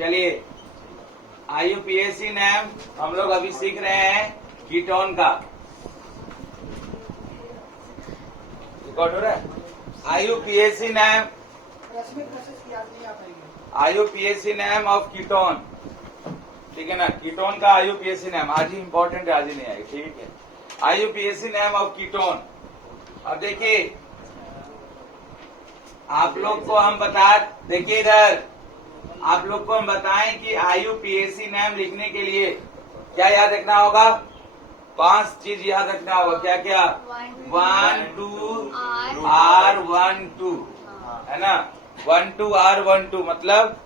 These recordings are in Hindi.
चलिए आईयूपीएसी नेम हम लोग अभी सीख रहे हैं कीटोन का। रिकॉर्ड हो रहा है। IUPAC name, IUPAC name of ketone, ठीक है ना। कीटोन का आईयूपीएसी नेम आज ही इंपॉर्टेंट है, आज ही नहीं आएगा, ठीक है। IUPAC name of ketone. अब देखिए आप लोग को हम देखिए इधर आप लोग को हम बताएं कि आईयूपीएसी नेम लिखने के लिए क्या याद रखना होगा। 5 चीज याद रखना होगा। क्या क्या? 1 2 R12 है ना। 1 2 R12 मतलब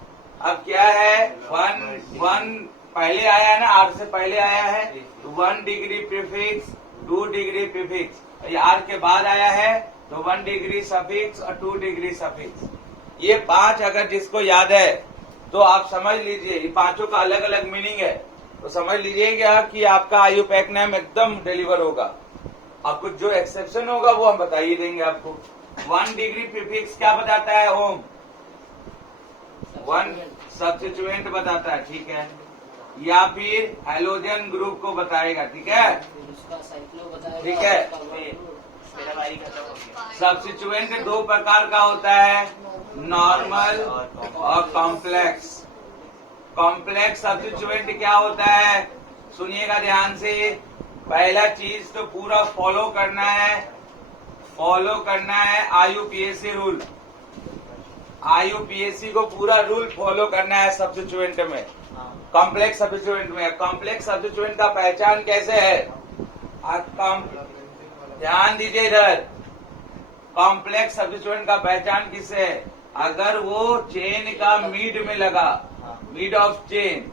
अब क्या है, 1 पहले आया है ना, R से पहले आया है तो 1 डिग्री प्रीफिक्स, 2 डिग्री प्रीफिक्स। ये R के बाद आया है तो 1 डिग्री सफिक्स और 2 डिग्री सफिक्स। ये 5 अगर जिसको याद है तो आप समझ लीजिए ये पांचों का अलग अलग मीनिंग है, तो समझ लीजिएगा कि आपका आईयूपैक नेम एकदम डिलीवर होगा। आपको जो एक्सेप्शन होगा वो हम बता ही देंगे आपको। 1 डिग्री प्रीफिक्स क्या बताता है ओम? 1 सब्स्टिट्यूएंट बताता है, ठीक है, या फिर हैलोजन ग्रुप को बताएगा, ठीक है, ठीक है। सब्स्टिट्यूएंट 2 प्रकार का होता है, नॉर्मल और कॉम्प्लेक्स। कॉम्प्लेक्स सब्स्टिट्यूएंट क्या होता है, सुनिएगा ध्यान से। पहला चीज तो पूरा फॉलो करना है आईयूपीएसी रूल। आईयूपीएसी को पूरा रूल फॉलो करना है सब्स्टिट्यूएंट में, कॉम्प्लेक्स सब्स्टिट्यूएंट में। कॉम्प्लेक्स सब्स्टिट्यूएंट का पहचान कैसे है? ध्यान दीजिए इधर। कॉम्प्लेक्स सब्स्टिट्यूएंट का पहचान किससे है? अगर वो चेन का मिड में लगा, मिड ऑफ चेन,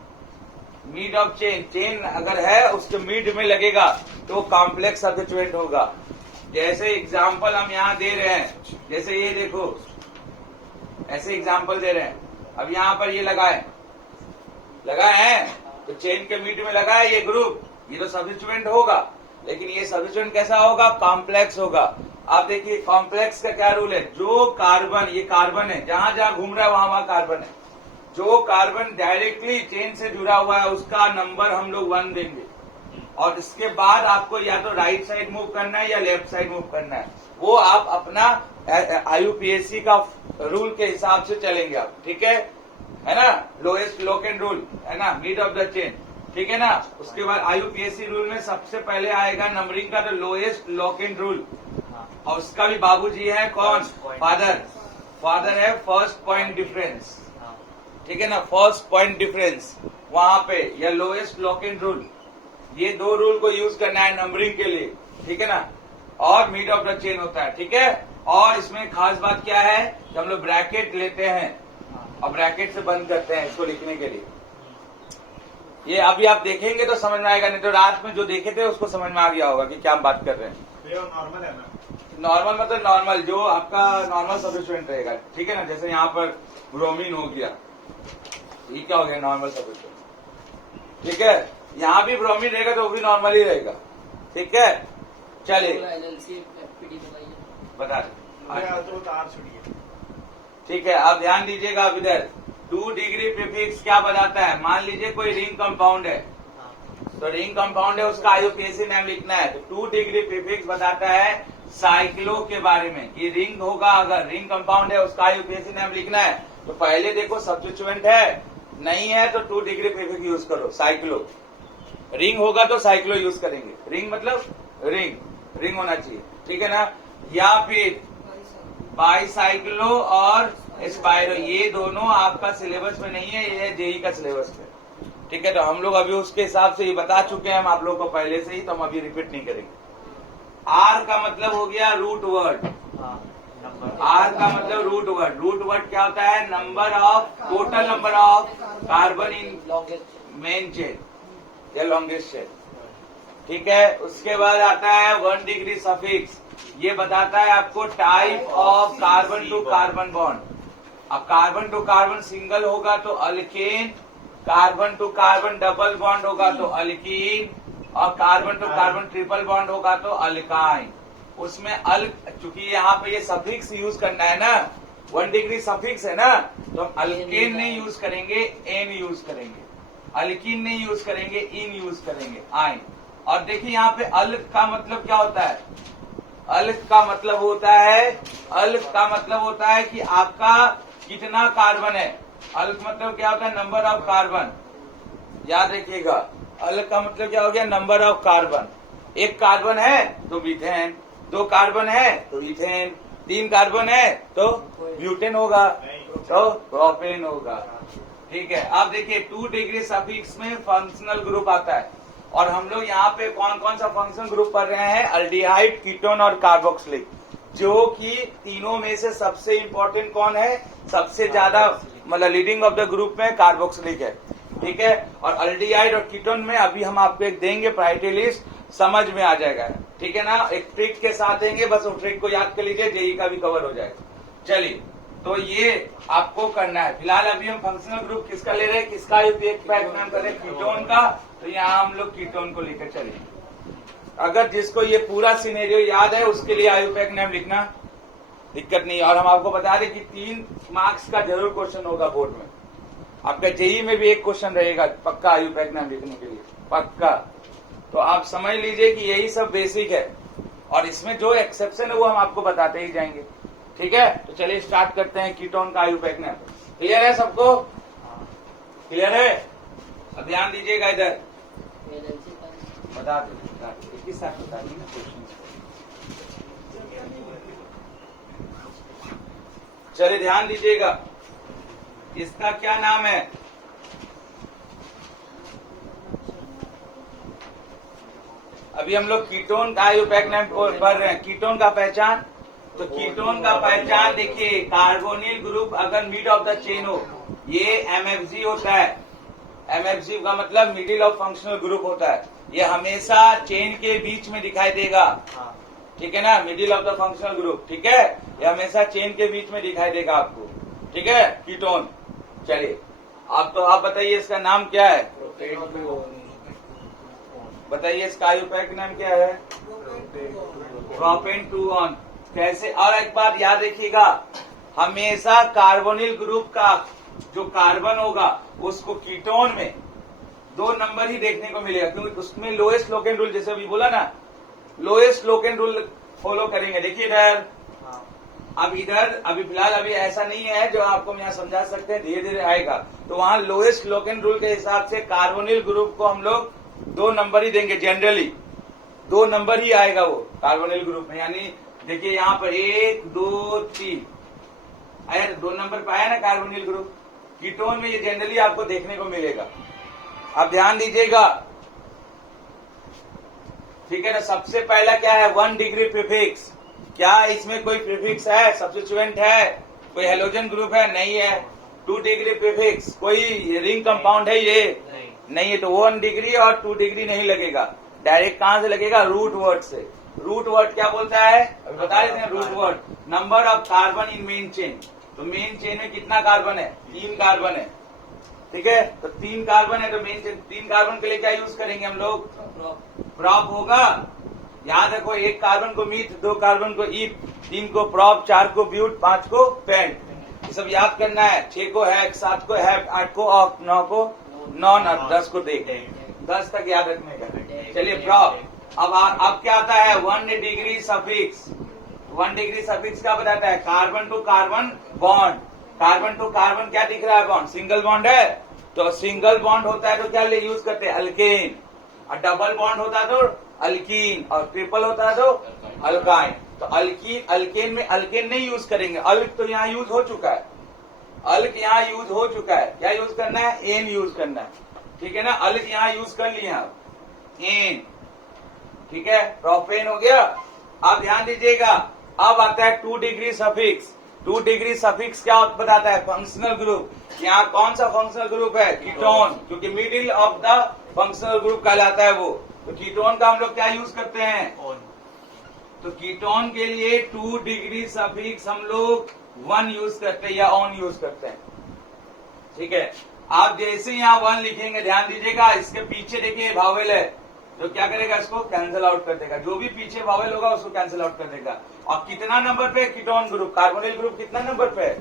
चेन अगर है उसके मिड में लगेगा तो कॉम्प्लेक्स सब्स्टिट्यूएंट होगा। जैसे एग्जांपल हम यहाँ दे रहे हैं, जैसे ये देखो, ऐसे एग्जांपल दे रहे हैं। अब यहाँ पर ये लगा है तो चेन के मिड में लगा है ये ग्रुप, ये तो सब्स्टिट्यूएंट होगा, लेकिन ये सब्स्टिट्यूएंट कैसा होगा? कॉम्प्लेक्स होगा। आप देखिए कॉम्प्लेक्स का क्या रूल है, जो कार्बन, ये कार्बन है, जहां जहां घूम रहा है वहां कार्बन है, जो कार्बन डायरेक्टली चेन से जुड़ा हुआ है उसका नंबर हम लोग 1 देंगे, और इसके बाद आपको या तो राइट साइड मूव करना है या लेफ्ट साइड मूव करना है, वो आप अपना आईयूपीएसी का रूल के हिसाब से चलेंगे आप, ठीक है ना। लोएस्ट लॉक एंड रूल है ना, मिड ऑफ द चेन, ठीक है ना। उसके बाद आईयूपीएसी रूल में सबसे पहले आएगा नंबरिंग का तो लोएस्ट लॉक एंड रूल, और उसका भी बाबूजी है कौन? फादर है फर्स्ट पॉइंट डिफरेंस, ठीक है ना, फर्स्ट पॉइंट डिफरेंस वहां पे, या लोएस्ट लॉक एंड रूल। ये 2 रूल को यूज करना है नंबरिंग के लिए, ठीक है ना। और मिड ऑफ द चेन होता है, ठीक है। और इसमें खास बात क्या है, जब हम लोग ब्रैकेट लेते हैं और ब्रैकेट से बंद करते हैं इसको लिखने के लिए। ये अभी आप देखेंगे तो समझ में आएगा, नहीं तो रात में जो देखे थे उसको समझ में आ गया होगा कि क्या हम बात कर रहे हैं। नॉर्मल है ना, नॉर्मल मतलब नॉर्मल, जो आपका नॉर्मल सब्स्टिट्यूएंट रहेगा, ठीक है ना। जैसे यहाँ पर ब्रोमीन हो गया, ये क्या हो गया? नॉर्मल सब्स्टिट्यूएंट, ठीक है। यहाँ भी ब्रोमीन रहेगा तो वो भी नॉर्मल ही रहेगा, ठीक है। चलिए बता दें, ठीक है। अब ध्यान दीजिएगा, अब इधर 2 डिग्री प्रीफिक्स क्या बताता है? मान लीजिए कोई रिंग कंपाउंड है, तो रिंग कंपाउंड है उसका आईयूपीएसी नेम लिखना है, तो 2 डिग्री प्रीफिक्स बताता है साइक्लो के बारे में कि रिंग होगा, अगर रिंग कंपाउंड है उसका आईयूपीएसी नेम लिखना है तो पहले देखो सब्स्टिट्यूएंट है, नहीं है तो 2 डिग्री प्रीफिक्स यूज करो, साइक्लो। रिंग होगा तो साइक्लो यूज करेंगे, रिंग मतलब रिंग होना चाहिए, ठीक है ना। या फिर बाईसाइक्लो और स्पाइरो, ये दोनों आपका सिलेबस में नहीं है, ये है जेई का सिलेबस में, ठीक है। तो हम लोग अभी उसके हिसाब से ये बता चुके हैं हम आप लोग को पहले से ही, तो हम अभी रिपीट नहीं करेंगे। आर का मतलब हो गया रूट वर्ड, आर का मतलब रूट वर्ड। रूट वर्ड क्या होता है? Number of, total number of carbon in main chain या लॉन्गेस्ट चेन, ठीक है। उसके बाद आता है 1 डिग्री सफिक्स, ये बताता है आपको type of carbon to carbon bond. अब कार्बन टू कार्बन सिंगल होगा तो alkane, carbon to carbon double bond होगा तो अल्कीन, और carbon to carbon triple bond होगा तो अल्काइन। उसमें चूंकि यहाँ पे ये सफिक्स यूज करना है ना, 1 डिग्री सफिक्स है ना, तो हम अल्केन नहीं यूज करेंगे, एन यूज करेंगे। अल्कीन नहीं यूज करेंगे, इन यूज करेंगे, आइन। और देखिए यहाँ पे अल्क का मतलब क्या होता है? अल्क का मतलब होता है, अल्क का मतलब होता है कि आपका कितना कार्बन है। अल्क मतलब क्या होता है? Number of carbon. याद रखिएगा, अल्क का मतलब क्या हो गया? Number of carbon. एक कार्बन है तो मीथेन, 2 कार्बन है तो इथेन, 3 कार्बन है तो ब्यूटेन होगा, तो प्रोपेन होगा। ठीक है, अब देखिए 2 डिग्री सफिक्स में फंक्शनल ग्रुप आता है, और हम लोग यहाँ पे कौन कौन सा फंक्शनल ग्रुप पढ़ रहे हैं? अल्डिहाइड, कीटोन और कार्बोक्सिलिक, जो कि तीनों में से सबसे इंपॉर्टेंट कौन है? सबसे ज्यादा मतलब लीडिंग ऑफ द ग्रुप में कार्बोक्सिलिक है। ठीक है, और अल्डिहाइड और कीटोन में अभी हम आपको एक देंगे प्रायोरिटी लिस्ट, समझ में आ जाएगा। ठीक है ना, एक ट्रिक के साथ देंगे, बस वो ट्रिक को याद कर लीजिए, जेई का भी कवर हो जाएगा। चलिए, तो ये आपको करना है। फिलहाल अभी हम फंक्शनल ग्रुप किसका ले रहे हैं, किसका नाम कर रहे हैं? कीटोन का। तो यहाँ हम लोग कीटोन को लेकर चलेंगे। अगर जिसको ये पूरा सिनेरियो याद है उसके लिए आयुपैक नाम लिखना दिक्कत नहीं है। और हम आपको बता दें कि 3 मार्क्स का जरूर क्वेश्चन होगा बोर्ड में, आपका जेई में भी एक क्वेश्चन रहेगा पक्का आयुपैक नाम लिखने के लिए, पक्का। तो आप समझ लीजिए कि यही सब बेसिक है, और इसमें जो एक्सेप्शन है वो हम आपको बताते ही जाएंगे। ठीक है, तो चलिए स्टार्ट करते हैं कीटोन का आयुपैक नाम। क्लियर है सबको? क्लियर है? अब ध्यान दीजिएगा इधर, बता दो एक ही साथ बता दी ना क्वेश्चन। चलिए ध्यान दीजिएगा, इसका क्या नाम है? अभी हम लोग कीटोन का आयुपैक नाम पढ़ रहे हैं। कीटोन का पहचान, तो कीटोन का पहचान देखिए, कार्बोनिल ग्रुप अगर मिड ऑफ द चेन हो, ये एमएफजी होता है। एमएफजी का मतलब मिडिल ऑफ फंक्शनल ग्रुप होता है। ये हमेशा चेन के बीच में दिखाई देगा। ठीक है ना, middle of the functional group. ठीक है, ये हमेशा चेन के बीच में दिखाई देगा आपको। ठीक है, कीटोन। चलिए, अब तो आप बताइए इसका नाम क्या है? बताइए इसका आयुपैक नाम क्या है? Propane 2 on. कैसे? और एक बात याद रखिएगा, हमेशा कार्बोनिल ग्रुप का जो कार्बन होगा उसको कीटोन में 2 नंबर ही देखने को मिलेगा, क्योंकि उसमें लोएस्ट लोकेन रूल, जैसे अभी बोला ना, लोएस्ट लोकेन रूल फॉलो करेंगे। देखिए इधर, अब इधर अभी फिलहाल अभी ऐसा नहीं है जो आपको यहाँ समझा सकते हैं, धीरे धीरे आएगा। तो वहाँ लोएस्ट लोकेन रूल के हिसाब से कार्बोनिल ग्रुप को हम लोग 2 नंबर ही देंगे, जनरली 2 नंबर ही आएगा वो कार्बोनिल ग्रुप में। यानी देखिए यहाँ पर 1 2 3 आया, 2 नंबर पाया ना कार्बोनिल ग्रुप। कीटोन में ये जनरली आपको देखने को मिलेगा। अब ध्यान दीजिएगा, ठीक है ना। सबसे पहला क्या है? 1 डिग्री प्रीफिक्स। क्या इसमें कोई प्रीफिक्स है? सब्स्टिट्यूएंट है? कोई हेलोजन ग्रुप है? नहीं है। 2 डिग्री प्रीफिक्स, कोई रिंग कंपाउंड है? ये नहीं है। तो 1 डिग्री और 2 डिग्री नहीं लगेगा। डायरेक्ट कहां से लगेगा? रूट वर्ड से। रूट वर्ड क्या बोलता है? अभी बता देते हैं। Root word number of carbon in main chain. तो मेन चेन में कितना कार्बन है? 3 कार्बन है। ठीक है, तो 3 कार्बन है, तो मेन चेन 3 कार्बन के लिए क्या यूज करेंगे हम लोग? प्रॉप होगा। याद रखो, 1 कार्बन को मीथ, 2 कार्बन को ईथ, 3 को प्रॉप, 4 को ब्यूट, 5 को पेंट। ये सब याद करना है। 6 को हैक, 7 को हैप, 8 को ऑफ, 9 को नॉन और 10 को देख। 10 तक याद रखने का। चलिए प्रॉप। अब क्या आता है? 1 डिग्री सफिक्स। 1 डिग्री सफिक्स क्या बताता है? Carbon to carbon bond. Carbon to carbon क्या दिख रहा है? बॉन्ड, सिंगल बॉन्ड है। तो सिंगल बॉन्ड होता है तो क्या यूज करते हैं? अल्केन। और डबल बॉन्ड होता है तो अल्कीन, और ट्रिपल होता है तो अल्काइन। तो अल्कीन, अल्केन में अल्केन नहीं यूज करेंगे। अल्क तो यहाँ यूज हो चुका है। अल्क यहाँ यूज हो चुका है। क्या यूज करना है? एन यूज करना है। ठीक है ना, अल्क यहाँ यूज कर लिया एन। ठीक है, प्रोपेन हो गया। अब ध्यान दीजिएगा, अब आता है 2 डिग्री सफिक्स। 2 डिग्री सफिक्स क्या बताता है? Functional group. यहाँ कौन सा फंक्शनल ग्रुप है? कीटोन, क्योंकि middle of the functional group कहलाता है वो। तो कीटोन का हम लोग क्या यूज करते हैं? तो कीटोन के लिए 2 डिग्री सफिक्स हम लोग 1 यूज करते हैं या ऑन यूज करते हैं। ठीक है, आप जैसे यहाँ 1 लिखेंगे, ध्यान दीजिएगा, इसके पीछे देखिए वावेल है, तो क्या करेगा, इसको कैंसिल आउट कर देगा, जो भी पीछे वावेल होगा उसको कैंसिल आउट कर देगा। और कितना नंबर पे कीटोन ग्रुप, कार्बोनिल ग्रुप कितना नंबर पे है,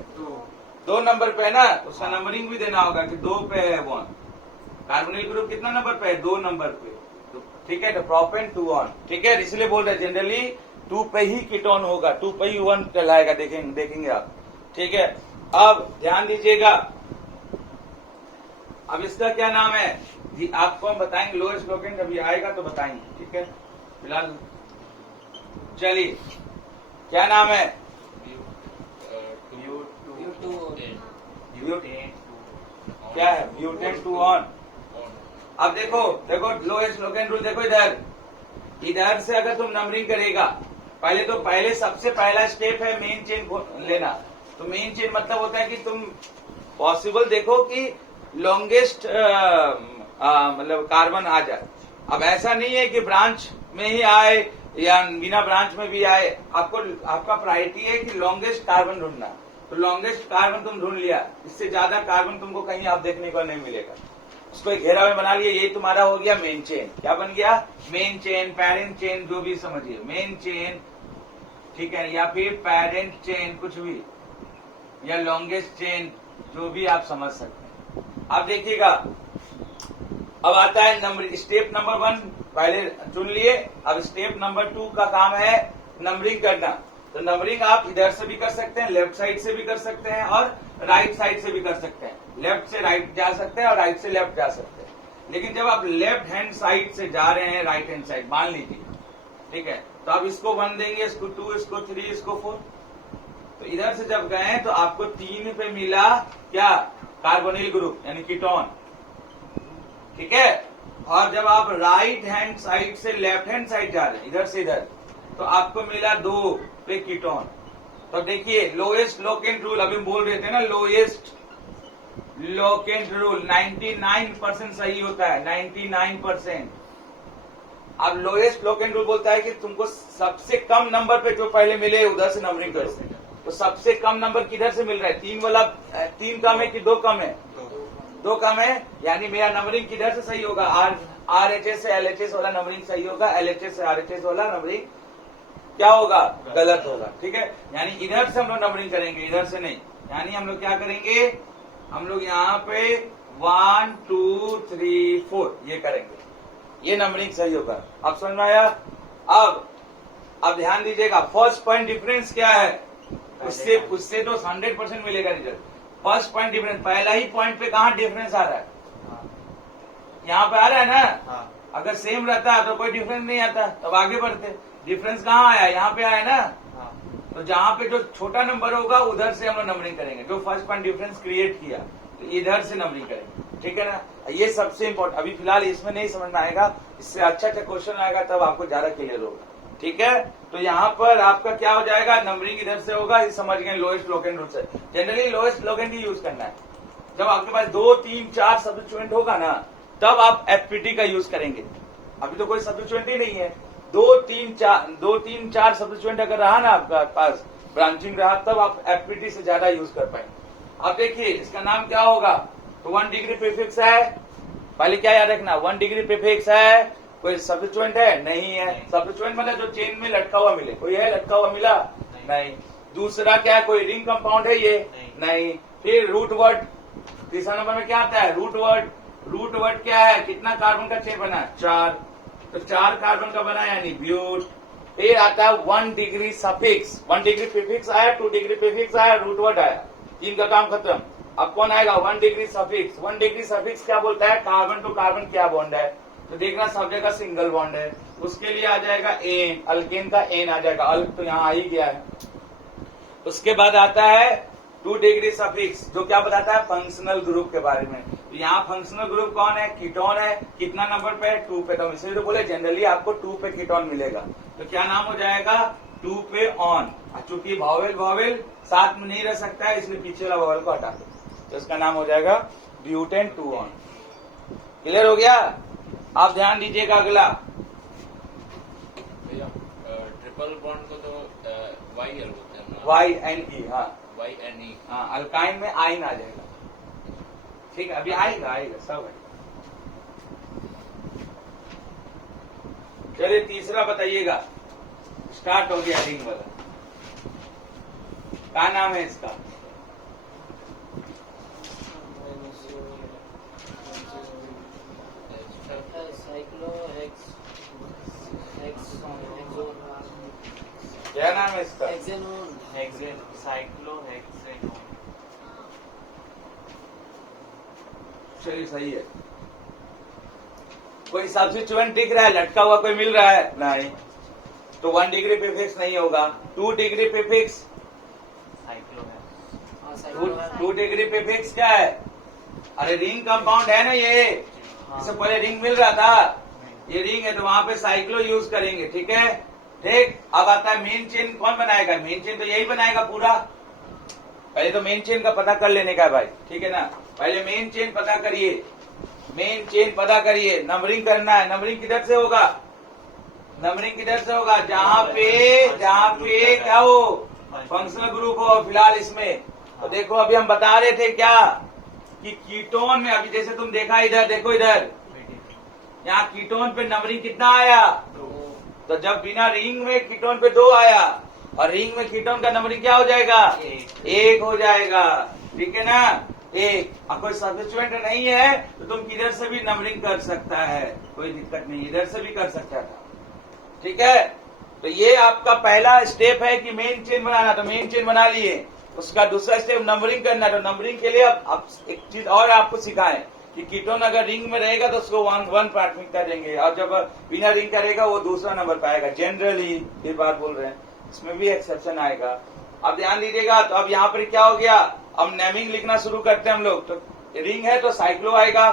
2 नंबर पे है ना, उसका नंबरिंग भी देना होगा कि 2 पे है 1। कार्बोनिल ग्रुप कितना नंबर पे है, 2 नंबर पे, तो ठीक है, तो प्रोपेन 2 ऑन, ठीक है, इसलिए बोल रहे जनरली 2 पे ही कीटोन होगा, 2 पे ही 1 कहलाएगा, देखेंगे आप, ठीक है। अब ध्यान दीजिएगा, अब इसका क्या नाम है जी, आपको हम बताएंगे, लोएस्ट लोकेंट अभी आएगा तो बताएंगे, ठीक है। फिलहाल चलिए, क्या नाम है, क्या है, ब्यूटेन 2 ऑन। अब देखो लोएस्ट लोकेंट रूल, देखो इधर से अगर तुम नंबरिंग करेगा, पहले सबसे पहला स्टेप है मेन चेन लेना। तो मेन चेन मतलब होता है कि तुम पॉसिबल देखो कि लॉन्गेस्ट मतलब कार्बन आ जाए। अब ऐसा नहीं है कि ब्रांच में ही आए या बिना ब्रांच में भी आए, आपका प्रायोरिटी है कि लॉन्गेस्ट कार्बन ढूंढना। तो लॉन्गेस्ट कार्बन तुम ढूंढ लिया, इससे ज्यादा कार्बन तुमको कहीं आप देखने को नहीं मिलेगा। उसको एक घेरा में बना लिया, ये तुम्हारा हो गया मेन चेन। क्या बन गया, मेन चेन, पैरेंट चेन, जो भी समझिए, मेन चेन, ठीक है, या फिर पैरेंट चेन कुछ भी, या लॉन्गेस्ट चेन, जो भी आप समझ सकते हैं। अब देखिएगा, अब आता है नंबर, स्टेप नंबर 1 पहले चुन लिए। अब स्टेप नंबर 2 का काम है नंबरिंग करना। तो नंबरिंग आप इधर से भी कर सकते हैं, लेफ्ट साइड से भी कर सकते हैं, और राइट साइड से भी कर सकते हैं। लेफ्ट से राइट जा सकते हैं और राइट से लेफ्ट जा सकते हैं। लेकिन जब आप लेफ्ट हैंड साइड से जा रहे हैं राइट हैंड साइड, मान लीजिए, ठीक है, तो आप इसको 1 देंगे, इसको 2, इसको 3, इसको 4। तो इधर से जब गए तो आपको 3 पे मिला क्या, कार्बोनिल ग्रुप यानी कीटोन, ठीक है। और जब आप राइट हैंड साइड से लेफ्ट हैंड साइड जा रहे हैं, इधर से इधर, तो आपको मिला 2 पे कीटोन। तो देखिए, लोएस्ट लोकेंट रूल अभी बोल रहे थे ना, लोएस्ट लोकेंट रूल 99% सही होता है, 99%। अब लोएस्ट लोकेंट रूल बोलता है कि तुमको सबसे कम नंबर पे जो पहले मिले उधर से नंबरिंग करो। तो सबसे कम नंबर किधर से मिल रहा है, 3 वाला, 3 कम है कि 2 कम है, 2 कम है, यानी मेरा नंबरिंग किधर से सही होगा, RHS से LHS वाला नंबरिंग सही होगा, LHS से RHS वाला नंबरिंग क्या होगा, गलत होगा, ठीक है। यानी इधर से हम लोग नंबरिंग करेंगे, इधर से नहीं। यानी हम लोग क्या करेंगे, हम लोग यहाँ पे 1 2 3 4 ये करेंगे, ये नंबरिंग सही होगा। अब समझ में आया। अब ध्यान दीजिएगा, फर्स्ट पॉइंट डिफरेंस क्या है, उससे तो 100% मिलेगा रिजल्ट। फर्स्ट पॉइंट डिफरेंस, पहला ही पॉइंट पे कहाँ डिफरेंस आ रहा है, यहाँ पे आ रहा है ना। अगर सेम रहता तो कोई डिफरेंस नहीं आता, तब आगे बढ़ते। डिफरेंस कहाँ आया, यहाँ पे आया ना। तो जहाँ पे जो छोटा नंबर होगा उधर से हम लोग नंबरिंग करेंगे, जो फर्स्ट पॉइंट डिफरेंस क्रिएट किया तो इधर से नंबरिंग करेंगे, ठीक है ना। ये सबसे इम्पोर्टेंट, अभी फिलहाल इसमें नहीं समझ में आएगा, इससे अच्छा क्वेश्चन आएगा तब आपको ज्यादा क्लियर होगा, ठीक है। तो यहाँ पर आपका क्या हो जाएगा, नंबरिंग इधर से होगा, ये समझ गए, लोएस्ट लोकेंट रूल से। जनरली लोएस्ट लोकेंट ही यूज करना है। जब आपके पास 2 3 4 सब्स्टिट्यूएंट होगा ना, तब आप FPT का यूज करेंगे। अभी तो कोई सब्स्टिट्यूएंट ही नहीं है, 2 3 4 सब्स्टिट्यूएंट अगर रहा ना आपका पास, ब्रांचिंग रहा, तब आप FPT से ज्यादा यूज कर पाएंगे। अब देखिए, इसका नाम क्या होगा, तो 1 डिग्री प्रीफिक्स है। पहले क्या याद रखना, 1 डिग्री प्रीफिक्स है, कोई सब्स्टिट्यूएंट है, नहीं है। सब्स्टिट्यूएंट मतलब जो चेन में लटका हुआ मिले, कोई है लटका हुआ मिला, नहीं। दूसरा क्या है, कोई रिंग कंपाउंड है ये, नहीं। फिर रूट वर्ड, तीसरा नंबर में क्या आता है, रूट वर्ड। रूट वर्ड क्या है, कितना कार्बन का चेन बना, 4, तो 4 कार्बन का बना यानी ब्यूट। फिर आता है 1 डिग्री सफिक्स, 1 डिग्री प्रीफिक्स आया, 2 डिग्री प्रीफिक्स आया, रूट वर्ड आया, 3 का काम खत्म। अब कौन आएगा, 1 डिग्री सफिक्स। 1 डिग्री सफिक्स क्या बोलता है, कार्बन टू कार्बन क्या बॉन्ड है, तो देखना सब जगह सिंगल बॉन्ड है, उसके लिए आ जाएगा एन, अल्केन का एन आ जाएगा, अल्क तो यहाँ आ ही गया है। उसके बाद आता है 2 डिग्री सफिक्स, जो क्या बताता है, फंक्शनल ग्रुप के बारे में। तो यहाँ फंक्शनल ग्रुप कौन है, कीटोन है, कितना नंबर पे, 2 पे। तो इसलिए तो बोले जनरली आपको 2 पे कीटोन मिलेगा, तो क्या नाम हो जाएगा, 2 पे ऑन। चूंकि वावेल साथ में नहीं रह सकता है, इसलिए पीछे वाला वावेल को हटा दो, तो इसका नाम हो जाएगा ब्यूटेन 2 ऑन। क्लियर हो गया। आप ध्यान दीजिएगा अगला, भैया ट्रिपल बॉन्ड को तो YL बोलते हैं ना, YNE, हाँ YNE, हाँ, अल्काइन में आइन आ जाएगा, ठीक है, अभी आएगा सब है। चलिए तीसरा बताइएगा। स्टार्ट हो गया रिंग वाला। क्या नाम है इसका? क्या नाम है इसका? साइक्लोहेक्सेनोन। चलिए सही है। कोई सब्स्टिट्यूएंट दिख रहा है? लटका हुआ कोई मिल रहा है? नहीं। तो 1 डिग्री प्रीफिक्स नहीं होगा। 2 डिग्री प्रीफिक्स, 2 डिग्री प्रीफिक्स क्या है? अरे रिंग कंपाउंड है ना ये। इससे पहले रिंग मिल रहा था, ये रिंग है तो वहां पे साइक्लो यूज करेंगे। ठीक है, ठीक। अब आता है मेन चेन। कौन बनाएगा मेन चेन? तो यही बनाएगा पूरा। पहले तो मेन चेन का पता कर लेने का है भाई, ठीक है ना। पहले मेन चेन पता करिए, मेन चेन पता करिए। नंबरिंग करना है। नंबरिंग किधर से होगा? नंबरिंग किधर से होगा? जहां पे क्या हो फंक्शनल ग्रुप हो। फिलहाल इसमें तो देखो अभी हम बता रहे थे क्या कि कीटोन में, अभी जैसे तुम देखा इधर, देखो इधर, यहाँ कीटोन पे नंबरिंग कितना आया? तो जब बिना रिंग में कीटोन पे 2 आया और रिंग में कीटोन का नंबरिंग क्या हो जाएगा? 1 हो जाएगा। ठीक है ना, 1। अब कोई सब्स्टिट्यूएंट नहीं है तो तुम किधर से भी नंबरिंग कर सकता है, कोई दिक्कत नहीं, इधर से भी कर सकता था। ठीक है, तो ये आपका पहला स्टेप है कि मेन चेन बनाना। तो मेन चेन बना लिए। उसका दूसरा स्टेप नंबरिंग करना। तो नंबरिंग के लिए अब एक चीज और आपको सिखाएं कि कीटोन अगर रिंग में रहेगा तो उसको 1 प्राथमिकता देंगे, और जब बिना रिंग करेगा वो दूसरा नंबर पाएगा। जनरली ये बात बोल रहे हैं, इसमें भी एक्सेप्शन आएगा। अब ध्यान दीजिएगा। तो अब यहाँ पर क्या हो गया? अब नेमिंग लिखना शुरू करते हैं हम लोग। तो रिंग है तो साइक्लो आएगा।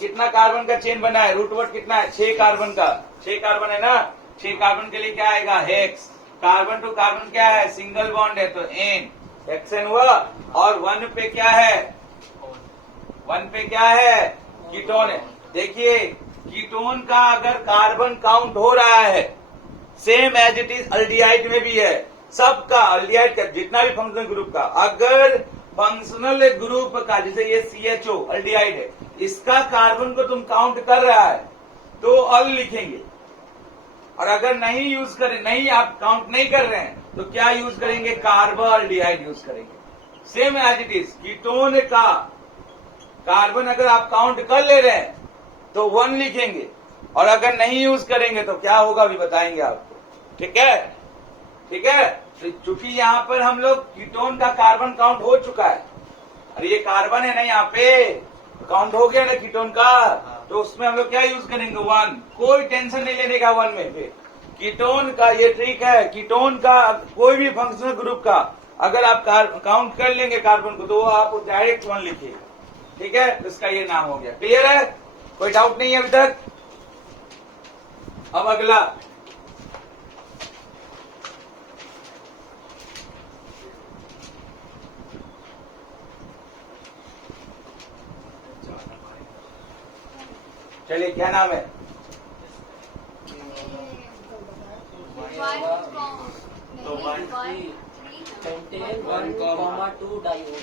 कितना कार्बन का चेन बना है? रूट वर्ड कितना है? 6 कार्बन का। 6 कार्बन है ना, 6 कार्बन के लिए क्या आएगा? हेक्स। कार्बन टू कार्बन क्या है? सिंगल बॉन्ड है तो एन, हेक्सेन हुआ। और 1 पे क्या है? 1 पे क्या है? कीटोन है। देखिए कीटोन का अगर कार्बन काउंट हो रहा है same as it is aldehyde में भी है। सबका अल्डिहाइड का जितना भी फंक्शनल ग्रुप का, अगर फंक्शनल ग्रुप का जैसे ये CHO अल्डिहाइड है, इसका कार्बन को तुम काउंट कर रहा है तो अल लिखेंगे। और अगर नहीं यूज करें, नहीं आप काउंट नहीं कर रहे हैं तो क्या यूज करेंगे? कार्बोअल्डिहाइड यूज करेंगे। Same as it is ketone का कार्बन अगर आप काउंट कर ले रहे हैं तो 1 लिखेंगे, और अगर नहीं यूज करेंगे तो क्या होगा अभी बताएंगे आपको। ठीक है, ठीक है। तो चूंकि यहाँ पर हम लोग कीटोन का कार्बन काउंट हो चुका है, और ये कार्बन है ना यहाँ पे काउंट हो गया ना कीटोन का, तो उसमें हम लोग क्या यूज करेंगे? 1। कोई टेंशन नहीं लेने का 1 में। फिर कीटोन का ये ट्रिक है, कीटोन का कोई भी फंक्शनल ग्रुप का अगर आप काउंट कर लेंगे कार्बन को तो आप डायरेक्ट 1 लिखिए। ठीक है, इसका ये नाम हो गया। क्लियर है? कोई डाउट नहीं है अभी तक? अब अगला चलिए, क्या नाम है? तो 1,2 डाइओन,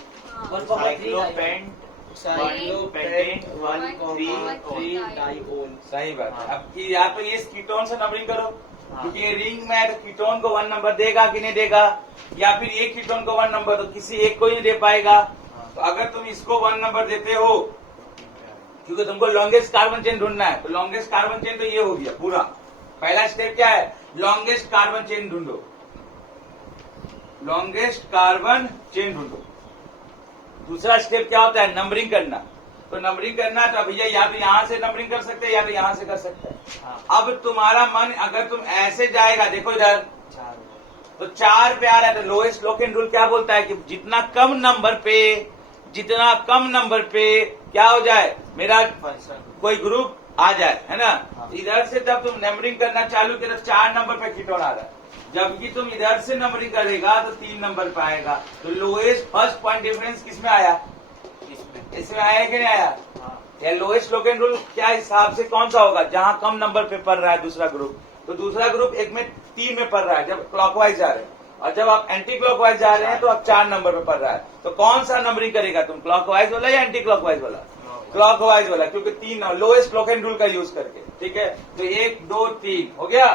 1,3 डाइओन। सही बात है। अब कि या तो ये कीटोन से नंबरिंग करो, क्योंकि ये रिंग में है तो कीटोन को 1 नंबर देगा कि नहीं देगा, या फिर एक कीटोन को 1 नंबर तो किसी एक को ही दे पाएगा। तो अगर तुम इसको 1 नंबर देते हो, क्योंकि तुमको लॉन्गेस्ट कार्बन चेन ढूंढना है, तो लॉन्गेस्ट कार्बन चेन तो ये हो गया पूरा। पहला स्टेप क्या है? लॉन्गेस्ट कार्बन चेन ढूंढो, लॉन्गेस्ट कार्बन चेन ढूंढो। दूसरा स्टेप क्या होता है? नंबरिंग करना। तो नंबरिंग करना तो भैया या तो यहाँ से नंबरिंग कर सकते हैं या तो यहाँ से कर सकते हैं। अब तुम्हारा मन, अगर तुम ऐसे जाएगा, देखो इधर तो 4 पे आ रहा है, तो लोएस्ट लोकेन रूल क्या बोलता है कि जितना कम नंबर पे क्या हो जाए, मेरा कोई ग्रुप आ जाए, है ना। इधर से जब तुम नंबरिंग करना चालू किया तो 4 नंबर पे कीटोन आ रहा है, जबकि तुम इधर से नंबरिंग करेगा तो 3 नंबर पे आएगा। तो लोएस्ट फर्स्ट पॉइंट डिफरेंस किसमें आया? इसमें आया कि नहीं आया? या लोएस्ट लोकेन रूल क्या हिसाब से कौन सा होगा? जहां कम नंबर पे पढ़ रहा है दूसरा ग्रुप, तो दूसरा ग्रुप 1 में 3 में पढ़ रहा है जब क्लॉकवाइज जा रहे हैं, और जब आप एंटी क्लॉकवाइज जा रहे हैं तो आप 4 नंबर पे पढ़ रहा है। तो कौन सा नंबरिंग करेगा तुम? क्लॉकवाइज वाला या एंटी क्लॉकवाइज वाला? क्लॉकवाइज वाला, क्योंकि 3 लोएस्ट लोकेन रूल का यूज करके। ठीक है, तो 1 2 3 हो गया,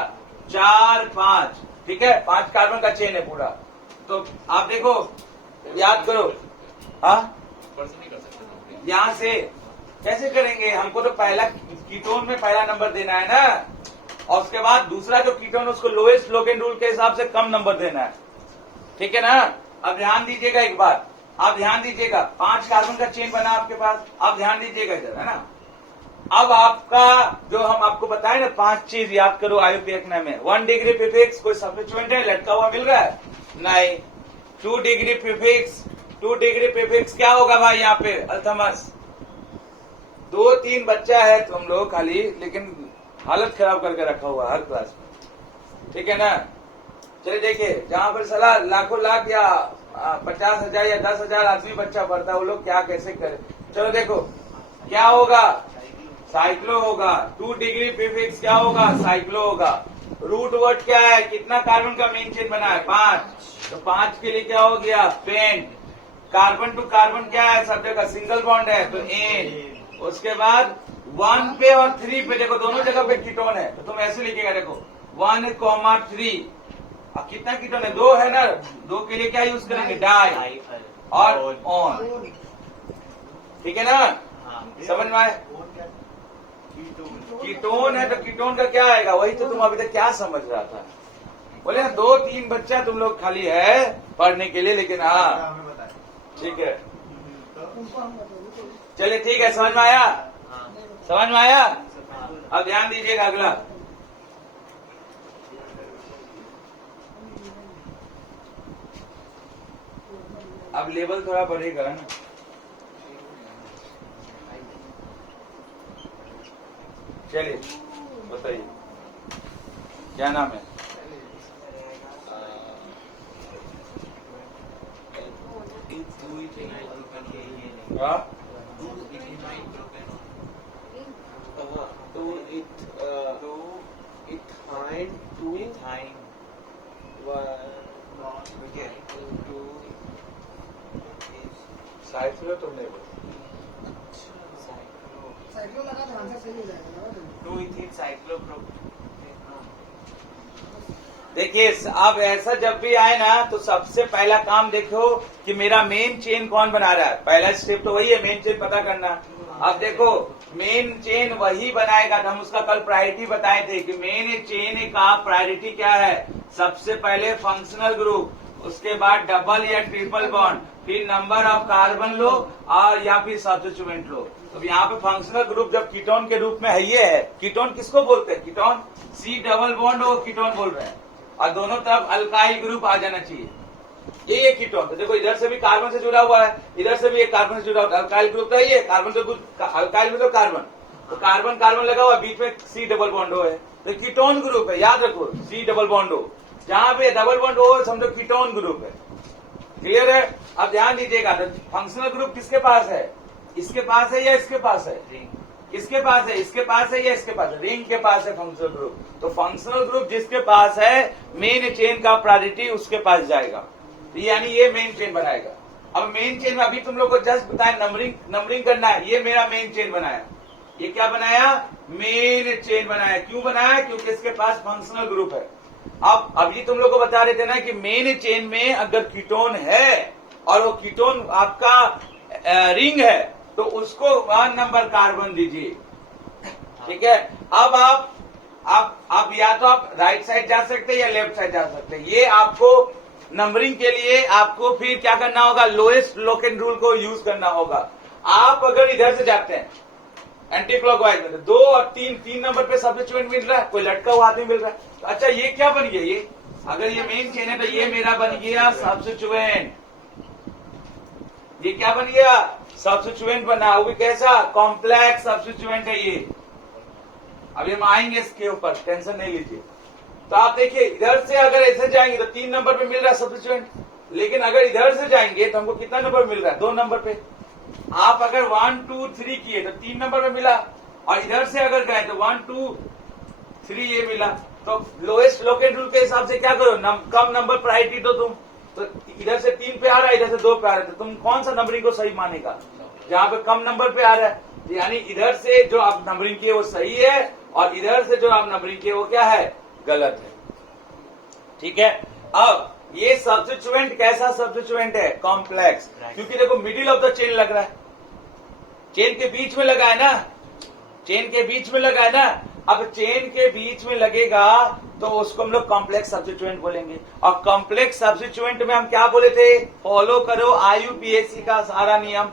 4 5, ठीक है, 5 कार्बन का चेन है पूरा। तो आप देखो, याद करो, हाँ ऊपर से नहीं कर सकते ना। यहां से कैसे करेंगे? हमको तो पहला कीटोन में पहला नंबर देना है ना, और उसके बाद दूसरा जो कीटोन उसको लोएस्ट लोकेन रूल के हिसाब से कम नंबर देना है, ठीक है ना। अब ध्यान दीजिएगा एक बार, आप ध्यान दीजिएगा, 5 कार्बन का चेन बना आपके पास, आप ध्यान दीजिएगा इधर, है ना। अब आपका जो हम आपको बताए ना 5 चीज याद करो आयुर्वेद में। 1 डिग्री प्रीफिक्स कोई सब्स्टिट्यूएंट है लटका हुआ मिल रहा है? नहीं। 2 डिग्री प्रीफिक्स, 2 डिग्री प्रीफिक्स क्या होगा भाई यहाँ पे? अल्थमस। 2-3 बच्चा है तुम लोग खाली, लेकिन हालत खराब करके रखा हुआ हर क्लास में, ठीक है ना। चलिए देखिए, जहां पर सलाह लाखों लाख या 50,000 या 10,000 आदमी बच्चा पढ़ता है, वो लोग क्या कैसे करे। चलो देखो क्या होगा, साइक्लो होगा। 2 डिग्री प्रीफिक्स क्या होगा? साइक्लो होगा। रूट वर्ड क्या है? कितना कार्बन का मेन चेन बना है? 5। तो 5 के लिए क्या हो गया? पेंट। कार्बन टू कार्बन क्या है? सब जगह सिंगल बॉन्ड है, तो एन। उसके बाद 1 पे और 3 पे देखो, दोनों जगह पे कीटोन है, तो तुम ऐसे लिखेगा, देखो 1,3। अब कितना कीटोन है? 2 है ना, 2 के लिए क्या यूज करेंगे? डाई और ऑन, ठीक है ना। समझ में आए? कीटोन है तो कीटोन का क्या आएगा? वही तो तुम अभी तक क्या समझ रहा था। बोले ना 2-3 बच्चा तुम लोग खाली है पढ़ने के लिए, लेकिन हाँ ठीक है, चलिए ठीक है, समझ में आया? समझ में आया? अब ध्यान दीजिएगा अगला। अब लेवल थोड़ा बढ़ेगा ना। चलिए बताइए क्या नाम है? हाँ? साइक्लो तो नहीं बोल, साइक्लो लगा तो आंसर सही हो जाएगा ना। 2-ethene cyclopropane। देखिए अब ऐसा जब भी आए ना, तो सबसे पहला काम देखो कि मेरा मेन चेन कौन बना रहा है। पहला स्टेप तो वही है, मेन चेन पता करना। अब देखो मेन चेन वही बनाएगा, हम उसका कल प्रायोरिटी बताए थे कि मेन चेन का प्रायोरिटी क्या है? सबसे पहले फंक्शनल ग्रुप, उसके बाद डबल या ट्रिपल बॉन्ड, फिर नंबर ऑफ कार्बन लो और या फिर सब्स्टिट्यूएंट लो। तो यहाँ पे फंक्शनल ग्रुप जब कीटोन के रूप में है, ये है कीटोन। किसको बोलते हैं? कीटोन। सी डबल बॉन्ड हो कीटोन बोल रहे हैं, और दोनों तरफ अल्काइल ग्रुप आ जाना चाहिए, ये कीटोन। तो देखो इधर से भी कार्बन से जुड़ा हुआ है, इधर से भी एक कार्बन से जुड़ा हुआ है, अल्काइल ग्रुप है ये। कार्बन से अल्काइल मतलब कार्बन, तो कार्बन कार्बन लगा हुआ, बीच में सी डबल बॉन्ड हो है, तो कीटोन ग्रुप है। याद रखो, सी डबल बॉन्ड हो, जहां पे डबल बॉन्ड हो समझो कीटोन ग्रुप है। क्लियर है? अब ध्यान दीजिएगा, फंक्शनल ग्रुप किसके पास है? इसके पास है या इसके पास है? किसके पास है? इसके पास है या इसके पास है? रिंग के पास है फंक्शनल ग्रुप। तो फंक्शनल ग्रुप जिसके पास है, मेन चेन का प्रायोरिटी उसके पास जाएगा, यानी ये मेन चेन बनाएगा। अब मेन चेन में अभी तुम लोग को जस्ट बताया नंबरिंग करना है। ये मेरा मेन चेन बनाया, ये क्या बनाया? मेन चेन बनाया। क्यों बनाया? क्योंकि इसके पास फंक्शनल ग्रुप है। अब अभी तुम लोग को बता रहे थे ना कि मेन चेन में अगर कीटोन है और वो कीटोन आपका रिंग है, तो उसको 1 नंबर कार्बन दीजिए, ठीक है। अब आप या तो आप राइट साइड जा सकते हैं या लेफ्ट साइड जा सकते हैं। ये आपको नंबरिंग के लिए आपको फिर क्या करना होगा? लोएस्ट लोकेन रूल को यूज करना होगा। आप अगर इधर से जाते हैं एंटी क्लॉकवाइज में, तो 2 और 3 नंबर पे सब्स्टिट्यूएंट मिल रहा है, कोई लटका हुआ आदमी मिल रहा है। तो अच्छा ये क्या बन गया? ये अगर ये मेन चेन है तो ये मेरा बन गया सब्स्टिट्यूएंट। ये क्या बन गया? सब्स्टिट्यूएंट बना, वो भी कैसा? कॉम्प्लेक्स सब्स्टिट्यूएंट है ये। अभी हम आएंगे इसके ऊपर, टेंशन नहीं लीजिए। तो आप देखिए इधर से अगर ऐसे जाएंगे तो 3 नंबर पे मिल रहा है सब्स्टिट्यूएंट, लेकिन अगर इधर से जाएंगे तो हमको कितना नंबर मिल रहा है? 2 नंबर पे। आप अगर 1 2 3 किए तो 3 नंबर पे मिला, और इधर से अगर गए तो 1 2 3 ये मिला। तो लोएस्ट लोकेन रूल के हिसाब से क्या करो? कम नंबर प्रायोरिटी दो तुम। तो इधर से 3 पे आ रहा है, इधर से 2 पे आ रहा है, तो तुम कौन सा नंबरिंग को सही मानेगा? जहां पे कम नंबर पे आ रहा है, यानी इधर से जो आप नंबरिंग किए वो सही है और इधर से जो आप नंबरिंग किए वो क्या है, गलत है। ठीक है, अब ये सब्स्टिट्यूएंट कैसा सब्स्टिट्यूएंट है, कॉम्प्लेक्स, क्योंकि देखो मिडिल ऑफ द चेन लग रहा है, चेन के बीच में लगा है ना, चेन के बीच में लगा है ना। अब चेन के बीच में लगेगा तो उसको हम लोग कॉम्प्लेक्स सब्स्टिट्यूएंट बोलेंगे। और कॉम्प्लेक्स सब्स्टिट्यूएंट में हम क्या बोले थे, फॉलो करो IUPAC का सारा नियम।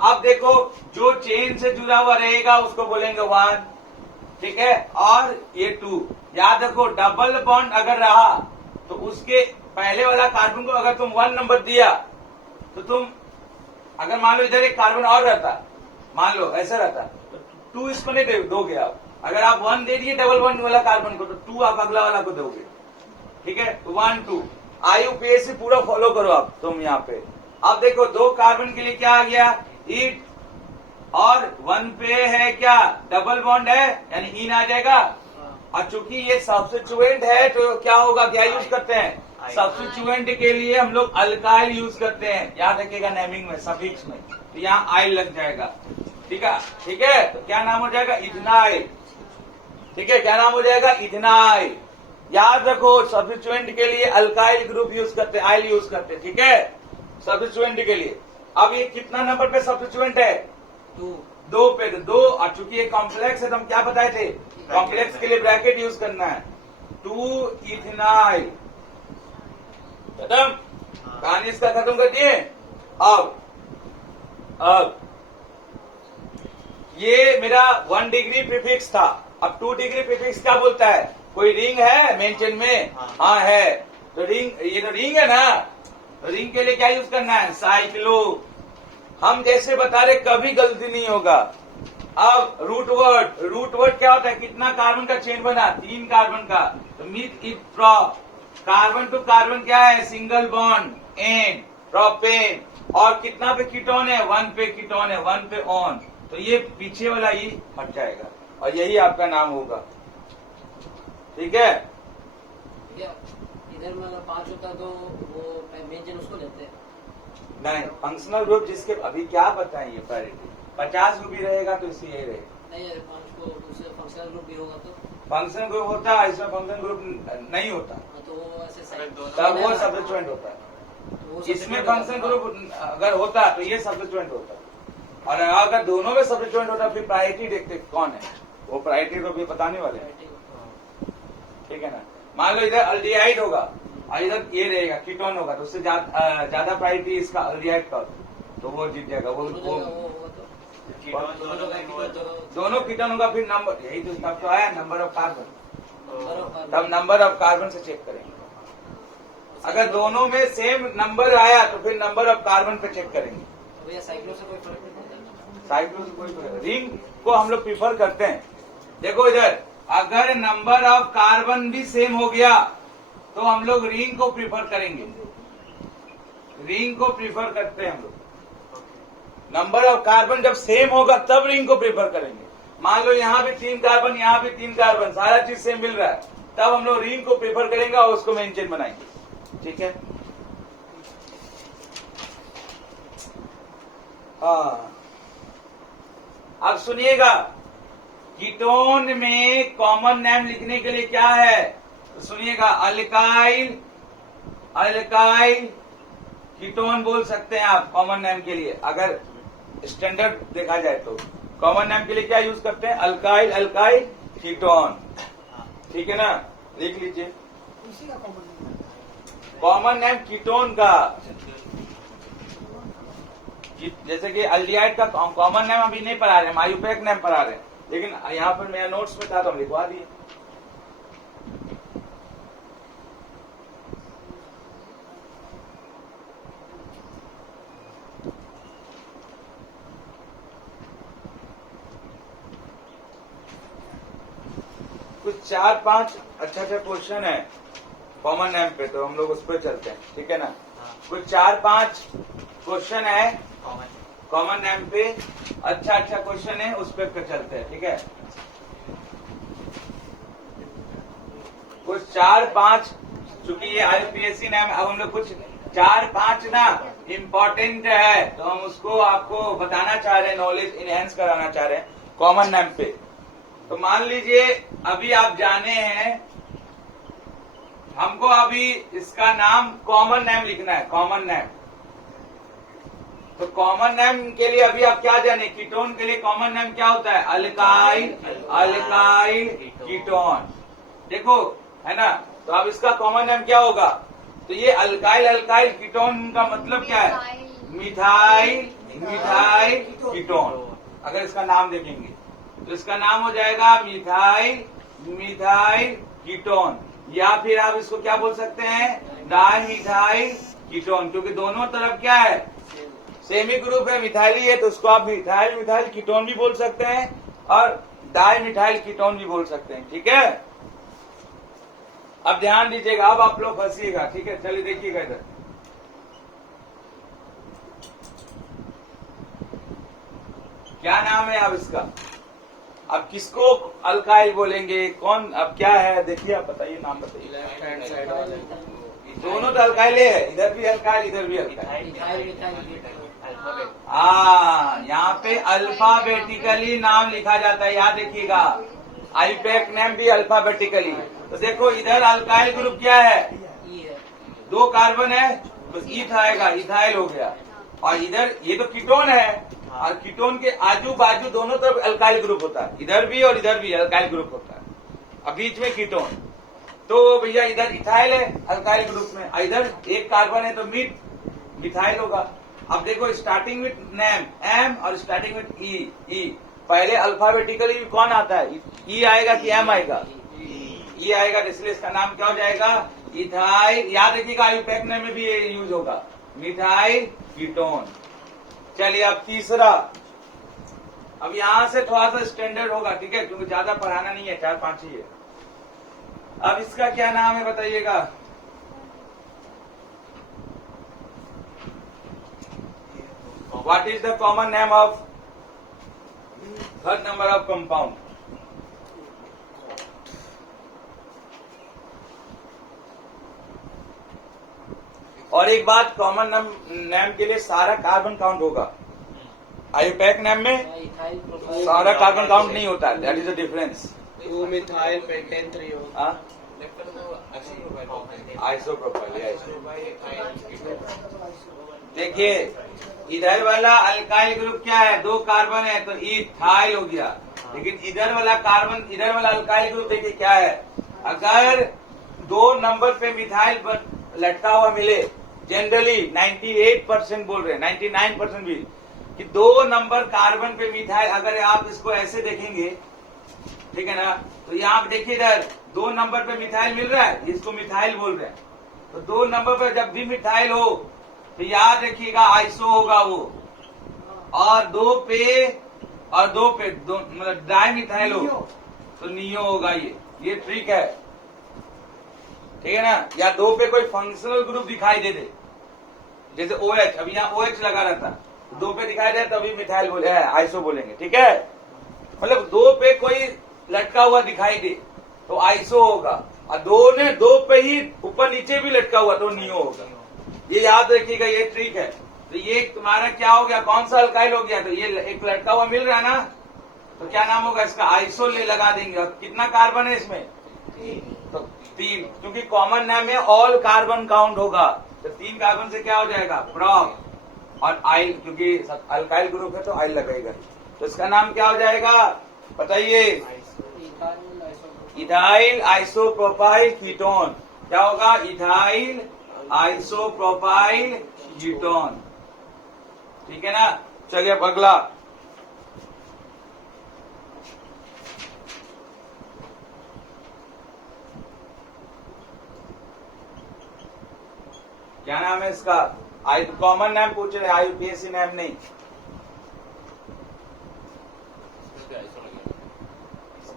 अब देखो जो चेन से जुड़ा हुआ रहेगा उसको बोलेंगे 1, ठीक है, और ये 2। याद रखो डबल बॉन्ड अगर रहा तो उसके पहले वाला कार्बन को अगर तुम 1 नंबर दिया तो तुम, अगर मान लो इधर एक कार्बन और रहता, मान लो ऐसा रहता, तो 2 इसको नहीं दोगे आप। अगर आप 1 दे दिए डबल बॉन्ड वाला कार्बन को तो 2 आप अगला वाला को दोगे। ठीक है, 1 2 IUPAC पूरा फॉलो करो आप तुम यहाँ पे। अब देखो 2 कार्बन के लिए क्या आ गया, ईट, और 1 पे है क्या, डबल बॉन्ड है, यानी इन आ जाएगा। और चूंकि ये सब्स्टिट्यूएंट है तो क्या होगा, क्या यूज करते हैं, सब्स्टिट्यूएंट के लिए हम लोग अल्काइल यूज करते हैं। याद रखिएगा नेमिंग में, सफिक्स में, तो यहाँ आइल लग जाएगा। ठीक है, ठीक है, तो क्या नाम हो जाएगा, इथेनाइल। ठीक है, क्या नाम हो जाएगा, इथेनाइल। याद रखो सब्स्टिट्यूएंट के लिए अल्काइल ग्रुप यूज करते, आइल यूज करते। ठीक है, सब्स्टिट्यूएंट के लिए। अब ये कितना नंबर पे सब्स्टिट्यूएंट है, 2 पे, तो 2, और चूंकि ये कॉम्प्लेक्स है तो हम क्या बताए थे, कॉम्प्लेक्स के लिए ब्रैकेट यूज करना है, 2 इथेनाइल। खत्म, कहानी इसका खत्म कर दिए। अब ये मेरा 1 डिग्री प्रीफिक्स था, अब 2 डिग्री प्रीफिक्स क्या बोलता है, कोई रिंग है मेन चेन में, हाँ है, तो रिंग, ये तो रिंग है ना, तो रिंग के लिए क्या यूज करना है, साइक्लो। हम जैसे बता रहे कभी गलती नहीं होगा। अब रूट वर्ड क्या होता है, कितना कार्बन का चेन बना, 3 कार्बन का, तो meth eth prop, carbon to carbon क्या है, सिंगल बॉन्ड, एन, प्रोपेन, और कितना पे कीटोन है, 1 पे कीटोन है, 1 पे ऑन, तो ये पीछे वाला ही हट जाएगा और यही आपका नाम होगा। ठीक है, इधर में अगर 5 होता तो वो मेन चेन उसको लेते हैं। नहीं, फंक्शनल ग्रुप जिसके अभी क्या बताएं, ये प्रायोरिटी 50 ग्रुप ही रहेगा तो इसी यही रहेगा। नहीं, 5 को दूसरे फंक्शनल ग्रुप भी होगा तो फंक्शन ग्रुप होता है, इसमें फंक्शन ग्रुप नहीं होता, तो वो ऐसे साइड तब वो सब्स्टिट्यूएंट होता है। इसमें फंक्शन ग्रुप अगर होता तो ये सब्स्टिट्यूएंट होता, और अगर दोनों में सब्स्टिट्यूएंट होता फिर प्रायोरिटी देखते कौन है, वो प्रायोरिटी को भी बताने वाले हैं। ठीक है ना, मान लो इधर अल्डिहाइड होगा और इधर ये रहेगा कीटोन होगा, तो उससे ज्यादा प्रायोरिटी इसका अल्डिहाइड का, तो वो जीत जाएगा। वो दोनों कीटोन होगा, फिर नंबर, यही तो तब तो आया नंबर ऑफ कार्बन, तब नंबर ऑफ कार्बन से चेक करेंगे। अगर दोनों में सेम नंबर आया तो फिर नंबर ऑफ कार्बन पे चेक करेंगे। भैया साइक्लो से कोई फर्क नहीं पड़ता, साइक्लो से कोई फर्क, रिंग को हम लोग प्रीफर करते हैं। देखो इधर अगर नंबर ऑफ कार्बन भी सेम हो गया तो हम लोग रिंग को प्रीफर करेंगे, रिंग को प्रीफर करते हैं हम लोग। नंबर ऑफ कार्बन जब सेम होगा तब रिंग को प्रीफर करेंगे। मान लो यहाँ भी 3 कार्बन, यहाँ भी 3 कार्बन, सारा चीज सेम मिल रहा है, तब हम लोग रिंग को प्रीफर करेंगे और उसको मेन चेन बनाएंगे। ठीक है, हाँ, अब सुनिएगा, कीटोन में कॉमन नेम लिखने के लिए क्या है, तो सुनिएगा, अल्काइल, अल्काइल कीटोन बोल सकते हैं आप कॉमन नेम के लिए। अगर स्टैंडर्ड देखा जाए तो कॉमन नेम के लिए क्या यूज करते हैं, अल्काइल, अल्काइल कीटोन। ठीक है ना, लिख लीजिए, इसी का common name common name ketone का। जैसे कि अल्डिहाइड का कॉमन नेम अभी नहीं पढ़ा रहे हैं, आयुपैक नेम पढ़ा रहे हैं, लेकिन यहाँ पर मेरा नोट्स में था तो हम लिखवा दिए। कुछ 4-5 अच्छा क्वेश्चन है कॉमन नेम पे, तो हम लोग उस पर चलते हैं। ठीक है ना, कुछ 4-5 क्वेश्चन है कॉमन नेम पे, अच्छा क्वेश्चन है, उस पर चलते हैं। ठीक है, कुछ 4-5, चूंकि ये IUPAC नेम, अब हम लोग कुछ 4-5 ना इम्पोर्टेंट है, तो हम उसको आपको बताना चाह रहे हैं, नॉलेज इनहेंस कराना चाह रहे हैं कॉमन नेम पे। तो मान लीजिए अभी आप जाने हैं, हमको अभी इसका नाम कॉमन नेम लिखना है, कॉमन नेम। तो कॉमन नेम के लिए अभी आप क्या जाने, कीटोन के लिए कॉमन नेम क्या होता है, अल्काइल, अल्काइल कीटोन। देखो है ना, तो अब इसका कॉमन नेम क्या होगा, तो ये अल्काइल अल्काइल कीटोन का मतलब क्या है, मिथाइल मिथाइल कीटोन। अगर इसका नाम देखेंगे तो इसका नाम हो जाएगा मिथाइल मिथाइल कीटोन, या फिर आप इसको क्या बोल सकते हैं, डाइमिथाइल कीटोन, क्योंकि दोनों तरफ क्या है, सेमी ग्रुप है, मिथाइली है, तो उसको आप मिथाइल मिथाइल कीटोन भी बोल सकते हैं और डाइमिथाइल कीटोन भी बोल सकते हैं। ठीक है, अब ध्यान दीजिएगा, अब आप लोग फंसिएगा। ठीक है, चलिए देखिएगा इधर, क्या नाम है अब इसका, अब किसको अल्काइल बोलेंगे, कौन अब क्या है, देखिए आप बताइए, नाम बताइए। लेफ्ट हैंड साइड वाले दोनों तो अल्काइल है, इधर भी अल्काइल इधर भी अल्काइल। मिथाइल मिथाइल हाँ, यहाँ पे अल्फाबेटिकली नाम लिखा जाता है, याद रखिएगा, आईपैक नेम भी अल्फाबेटिकली। तो देखो इधर अल्काइल ग्रुप क्या है, ई है। 2 कार्बन है, बस ईथ आएगा, इथाइल हो गया। और इधर ये तो कीटोन है, और कीटोन के आजू बाजू दोनों तरफ अल्काइल ग्रुप होता है, इधर भी और इधर भी अल्काइल ग्रुप होता है, और बीच में कीटोन। तो भैया इधर इथाइल है अल्काइल ग्रुप में, इधर 1 कार्बन है तो मिथाइल होगा। अब देखो स्टार्टिंग विथ नेम एम और स्टार्टिंग विथ ई, पहले अल्फाबेटिकली कौन आता है, ई आएगा कि एम आएगा, ई आएगा, इसलिए इसका नाम क्या हो जाएगा, इथाइल। याद रखिएगा आईपैक नेम में भी ये यूज होगा, मिथाइल कीटोन। चलिए अब तीसरा, अब यहां से थोड़ा सा स्टैंडर्ड होगा, ठीक है, क्योंकि ज्यादा पढ़ाना नहीं है, 4-5 ही है। अब इसका क्या नाम है बताइएगा, what is the common name of third number of compound, और एक बात, कॉमन नेम के लिए सारा कार्बन काउंट होगा, आईपैक नेम में इथाइल प्रोपाइल सारा कार्बन काउंट नहीं होता, that is the difference. 2 methyl pentane 3 होगा। लेफ्ट का तो आइसोप्रोपाइल आइसोप्रोपाइल। आइसोप्रोपाइल देखिए इधर वाला अल्काइल ग्रुप क्या है, 2 कार्बन है तो इथाइल हो गया, लेकिन इधर वाला कार्बन, इधर वाला अल्काइल ग्रुप देखिए क्या है, अगर 2 नंबर पे मिथाइल लटका हुआ मिले, जनरली 98% बोल रहे हैं, 99% भी, कि 2 नंबर कार्बन पे मिथाइल, अगर आप इसको ऐसे देखेंगे, ठीक है ना, तो यहाँ आप देखिए इधर 2 नंबर पे मिथाइल मिल रहा है, इसको मिथाइल बोल रहे हैं। तो 2 नंबर पे जब भी मिथाइल हो तो याद रखिएगा आइसो होगा वो, और 2 पे मतलब डाई मिथाइल हो तो नियो होगा, ये ट्रिक है, ठीक है ना। या 2 पे कोई फंक्शनल ग्रुप दिखाई दे दे, जैसे OH, अभी यहाँ OH लगा रहता, 2 पे दिखाई दे तभी मिथाइल बोले आइसो बोलेंगे, ठीक है। मतलब 2 पे कोई लटका हुआ दिखाई दे तो आइसो होगा, और 2 पे ही ऊपर नीचे भी लटका हुआ तो नियो होगा, ये याद रखिएगा, ये ट्रिक है। तो ये तुम्हारा क्या हो गया, कौन सा अल्काइल हो गया, तो ये एक लटका हुआ मिल रहा है ना, तो क्या नाम होगा इसका, आइसो ले लगा देंगे। और कितना कार्बन है इसमें, तो 3, क्योंकि कॉमन नेम में ऑल कार्बन काउंट होगा, तो 3 कार्बन से क्या हो जाएगा, प्रॉप, और आइल, क्योंकि अल्काइल ग्रुप है तो आइल लगेगा, तो इसका नाम क्या हो जाएगा बताइए, इथाइल आइसोप्रोपाइल कीटोन। क्या होगा, इथाइल आइसोप्रोपाइल कीटोन, ठीक है ना। चलिए अब अगला, क्या नाम है इसका, कॉमन नेम पूछ रहे, IUPAC नेम नहीं।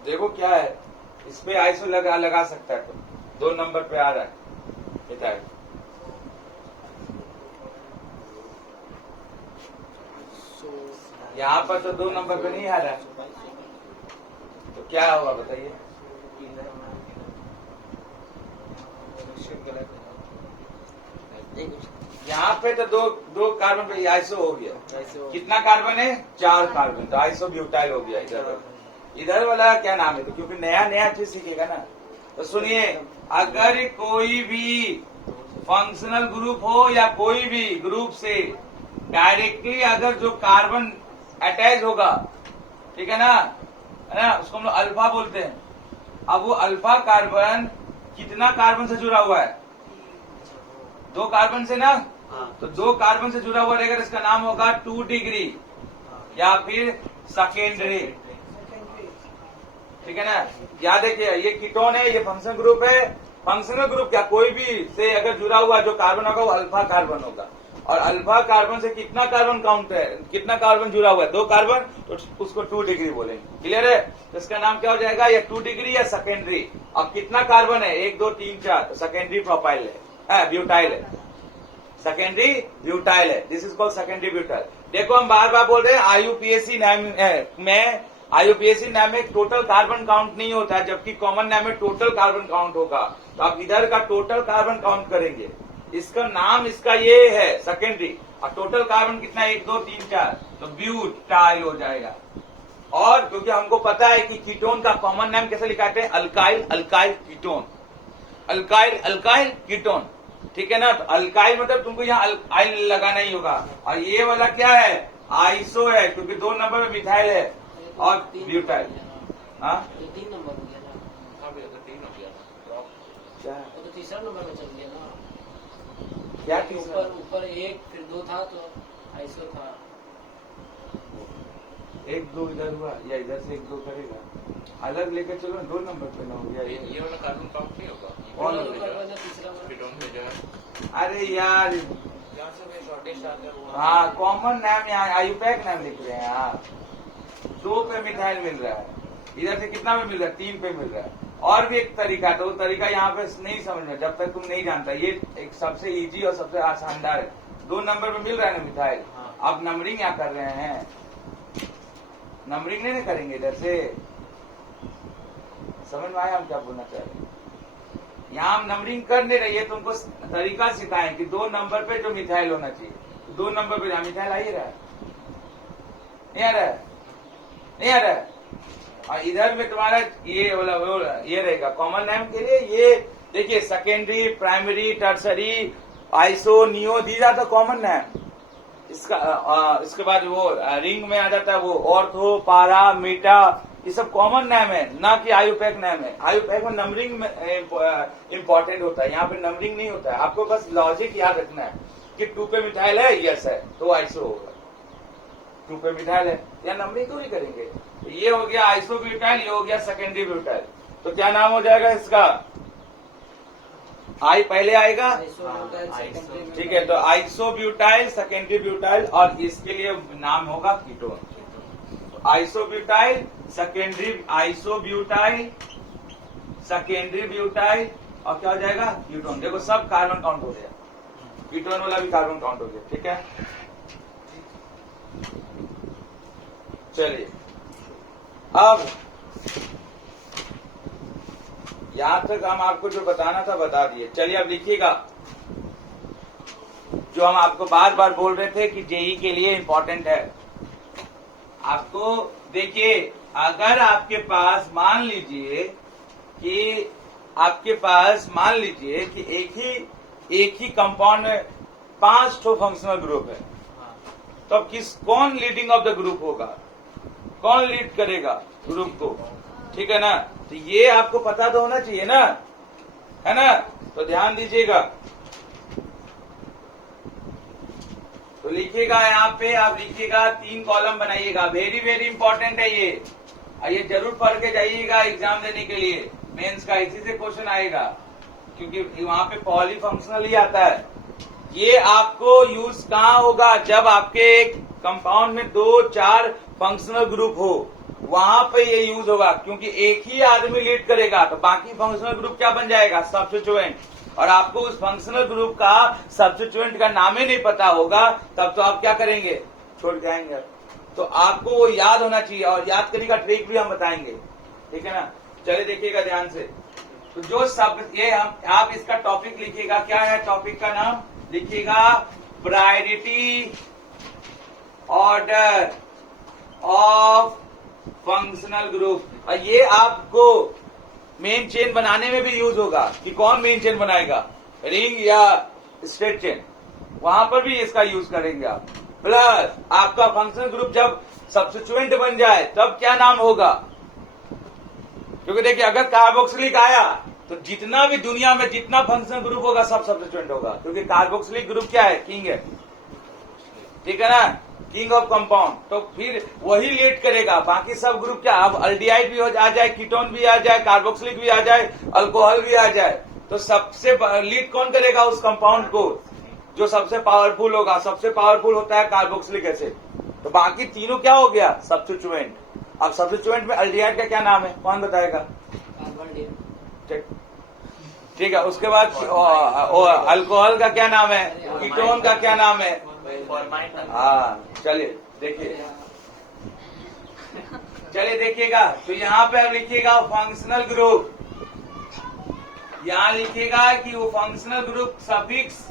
देखो क्या है, इस पे आइसो लगा सकता है, तो 2 नंबर पे आ रहा है मिथाइल, यहाँ पर तो 2 नंबर पे नहीं आ रहा है, तो क्या होगा बताइए, यहाँ पे तो दो कार्बन पे आइसो हो गया। आइसो। कितना कार्बन है? 4 कार्बन, तो आइसो ब्यूटाइल हो गया। इधर वाला क्या नाम है? तो क्योंकि नया चीज सीखेगा ना। तो सुनिए, अगर कोई भी फंक्शनल ग्रुप हो या कोई भी ग्रुप से डायरेक्टली अगर जो कार्बन अटैच होगा, ठीक है ना, उसको हम लोग अल्फा बोलते हैं। अब वो अल्फा कार्बन कितना कार्बन से जुड़ा हुआ है? 2 कार्बन से ना। तो 2 कार्बन से जुड़ा हुआ रहेगा, इसका नाम होगा 2 डिग्री या फिर सेकेंडरी, ठीक है ना। याद देखिए, ये कीटोन है, ये फंक्शनल ग्रुप है। फंक्शनल ग्रुप क्या, कोई भी से अगर जुड़ा हुआ जो कार्बन होगा वो अल्फा कार्बन होगा। और अल्फा कार्बन से कितना कार्बन काउंट है, कितना कार्बन जुड़ा हुआ है? 2 कार्बन, तो उसको 2 डिग्री बोलेंगे। क्लियर है? तो इसका नाम क्या हो जाएगा? या 2 डिग्री या सेकेंडरी। अब कितना कार्बन है? 1 2 3 4, तो सेकेंडरी प्रोपाइल है, ब्यूटाइल है, सेकेंडरी ब्यूटाइल है। This is called secondary butyl. देखो हम बार बार बोल रहे हैं आईयूपीएसी में, आईयूपीएसी नाम में टोटल कार्बन काउंट नहीं होता है, जबकि कॉमन नाम में टोटल कार्बन काउंट होगा। तो आप इधर का टोटल कार्बन काउंट करेंगे, इसका नाम इसका ये है सेकेंडरी। और टोटल कार्बन कितना? 1 2 3 4, तो ब्यूटाइल हो जाएगा। और क्योंकि हमको पता है कि कीटोन का कॉमन नाम कैसे लिखाते हैं? Alkyl alkyl ketone, alkyl alkyl ketone, ठीक है ना। तो अल्काइल मतलब तुमको यहाँ अल्काइल लगाना ही होगा। और ये वाला क्या है? आइसो है, क्योंकि 2 नंबर में मिथाइल है और ब्यूटाइल। हाँ, ये 3 नंबर हो गया ना। हाँ भैया, तो 3 हो गया ना ड्रॉप। क्या वो तो तीसरा नंबर में चल गया ना। क्या ऊपर 1 फिर 2 था, तो आइसो था। 1 2 इधर हुआ, या इधर से 1 2 करेगा, अलग लेके चलो। 2 नंबर पे ना हो गया ये। ये वाला कार्बन काउंट नहीं होगा? कौन कीटोन पे कार्बन जो है तीसरा है, वाला। कीटोन पे जो है। अरे यार, यहाँ से भी शॉर्टेज आता है वो। हाँ कॉमन नाम यहाँ आयुपैक नाम लिख रहे हैं आप। 2 पे मिथाइल मिल रहा है, इधर से कितना पे मिल रहा है? 3 पे मिल रहा है। और भी एक तरीका, तो वो तरीका यहाँ पे नहीं समझ में, जब तक तुम नहीं जानता। ये एक सबसे इजी और सबसे आसानदार है। 2 नंबर पे मिल रहा है ना मिथाइल, आप नंबरिंग क्या कर रहे हैं? नंबरिंग नहीं करेंगे इधर से। समझ में आया हम क्या बोलना चाह रहे हैं? यहाँ हम नंबरिंग कर नहीं रही है, तुमको तरीका सिखाएं कि 2 नंबर पे जो मिथाइल होना चाहिए। 2 नंबर पे मिथाइल आ ही रहा है, नहीं आ रहा है, नहीं आ रहा है। और इधर में तुम्हारा ये वाला ये रहेगा कॉमन नेम के लिए। ये देखिए, secondary, primary, tertiary, iso, neo, these are the common name. इसके बाद वो रिंग में आ जाता है वो ऑर्थो, पारा, मीटा, ये सब कॉमन नेम है, ना कि आयुपैक नेम है। आयुपैक में नंबरिंग इंपॉर्टेंट होता है, यहाँ पे नंबरिंग नहीं होता है। आपको बस लॉजिक याद रखना है कि 2 पे मिथाइल है, यस है, तो आइसो होगा। 2 पे मिथाइल है, या नंबरिंग तो नहीं करेंगे। तो ये हो गया आइसो ब्यूटाइल, ये हो गया सेकेंडरी ब्यूटाइल। तो क्या नाम हो जाएगा इसका? आई पहले आएगा, आइसो होता है सेकेंडरी में। ठीक है। तो आइसो ब्यूटाइल, सेकेंडरी ब्यूटाइल, और इसके लिए नाम होगा ketone. Iso butyl, secondary iso butyl, secondary butyl, और क्या हो जाएगा? कीटोन। देखो सब कार्बन काउंट हो गया, कीटोन वाला भी कार्बन काउंट हो गया, ठीक है। चलिए, अब यहां तक हम आपको जो बताना था बता दिए। चलिए अब लिखिएगा, जो हम आपको बार बार बोल रहे थे कि जेई के लिए इंपॉर्टेंट है। आपको देखिए, अगर आपके पास मान लीजिए कि एक ही कंपाउंड में 5 ठो फंक्शनल ग्रुप है, तो अब कौन लीडिंग ऑफ द ग्रुप होगा? कौन लीड करेगा ग्रुप को? ठीक है ना। तो ये आपको पता तो होना चाहिए ना, है ना। तो ध्यान दीजिएगा, तो लिखिएगा यहाँ पे, आप लिखिएगा 3 कॉलम बनाइएगा। वेरी वेरी इंपॉर्टेंट है ये, और ये जरूर पढ़ के जाइएगा एग्जाम देने के लिए। मेंस का इसी से क्वेश्चन आएगा, क्योंकि वहां पे पॉलीफंक्शनल ही आता है। ये आपको यूज कहाँ होगा? जब आपके एक कंपाउंड में 2-4 फंक्शनल ग्रुप हो, वहां पे ये यूज होगा। क्योंकि एक ही आदमी लीड करेगा, तो बाकी फंक्शनल ग्रुप क्या बन जाएगा? सब्स्टिट्यूएंट। और आपको उस फंक्शनल ग्रुप का सब्स्टिट्यूएंट का नाम ही नहीं पता होगा, तब तो आप क्या करेंगे? छोड़ जाएंगे। तो आपको वो याद होना चाहिए, और याद करने का ट्रिक भी हम बताएंगे, ठीक है ना। चलिए देखिएगा ध्यान से। तो जो शब्द ये आप इसका टॉपिक लिखिएगा, क्या है टॉपिक का नाम? लिखिएगा priority order of functional group. और ये आपको मेन चेन बनाने में भी यूज होगा कि कौन मेन चेन बनाएगा, रिंग या स्ट्रेट चेन, वहां पर भी इसका यूज करेंगे आप। प्लस आपका फंक्शनल ग्रुप जब सब्स्टिट्यूएंट बन जाए तब क्या नाम होगा, क्योंकि देखिए अगर कार्बोक्सिलिक आया तो जितना भी दुनिया में जितना फंक्शनल ग्रुप होगा सब सब्स्टिट्यूएंट होगा, क्योंकि कार्बोक्सिलिक ग्रुप क्या है, किंग है, ठीक है ना, किंग ऑफ कंपाउंड। तो फिर वही लीड करेगा, बाकी सब ग्रुप क्या, अब अल्डिहाइड भी आ जाए, कीटोन भी आ जाए, कार्बोक्सिलिक भी आ जाए, अल्कोहल भी आ जाए, तो सबसे लीड कौन करेगा उस कंपाउंड को, जो सबसे पावरफुल होगा। सबसे पावरफुल होता है कार्बोक्सिलिक एसिड। तो बाकी तीनों क्या हो गया, सब्स्टिट्यूएंट। अब सब्स्टिट्यूएंट में अल्डिहाइड का क्या नाम है, कौन बताएगा, कार्बन डी ठीक है। उसके बाद अल्कोहल का क्या नाम है, कीटोन का क्या नाम है, हाँ चलिए देखिए, चलिए देखिएगा। तो यहाँ पे अब लिखिएगा फंक्शनल ग्रुप, यहाँ लिखिएगा कि वो फंक्शनल ग्रुप सफिक्स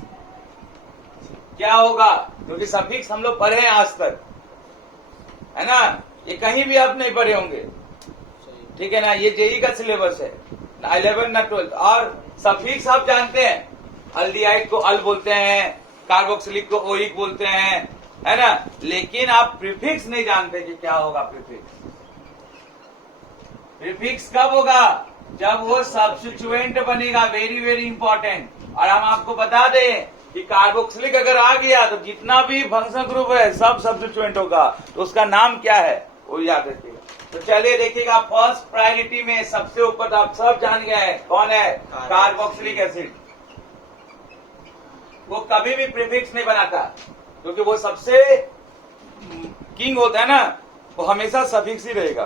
क्या होगा, क्योंकि सफिक्स हम लोग पढ़े हैं आज तक, है ना, ये कहीं भी आप नहीं पढ़े होंगे, ठीक है ना, ये जेई का सिलेबस है, ना 11 ना 12। और सफिक्स आप जानते हैं, अल्डिहाइड को अल बोलते हैं, कार्बोक्सिलिक को ओइक बोलते हैं, है ना, लेकिन आप प्रीफिक्स नहीं जानते कि क्या होगा प्रीफिक्स। प्रीफिक्स कब होगा, जब वो सब्स्टिट्यूएंट बनेगा, वेरी वेरी इंपॉर्टेंट। और हम आपको बता दें कि कार्बोक्सिलिक अगर आ गया तो जितना भी फंक्शनल ग्रुप है सब सब्स्टिट्यूएंट होगा, तो उसका नाम क्या है वो याद रखिएगा। तो चलिए देखिएगा, फर्स्ट प्रायोरिटी में सबसे ऊपर तो आप सब जान गए हैं कौन है, कार्बोक्सिलिक एसिड। वो कभी भी प्रीफिक्स नहीं बनाता, क्योंकि वो सबसे किंग होता है ना, वो हमेशा सफिक्स ही रहेगा।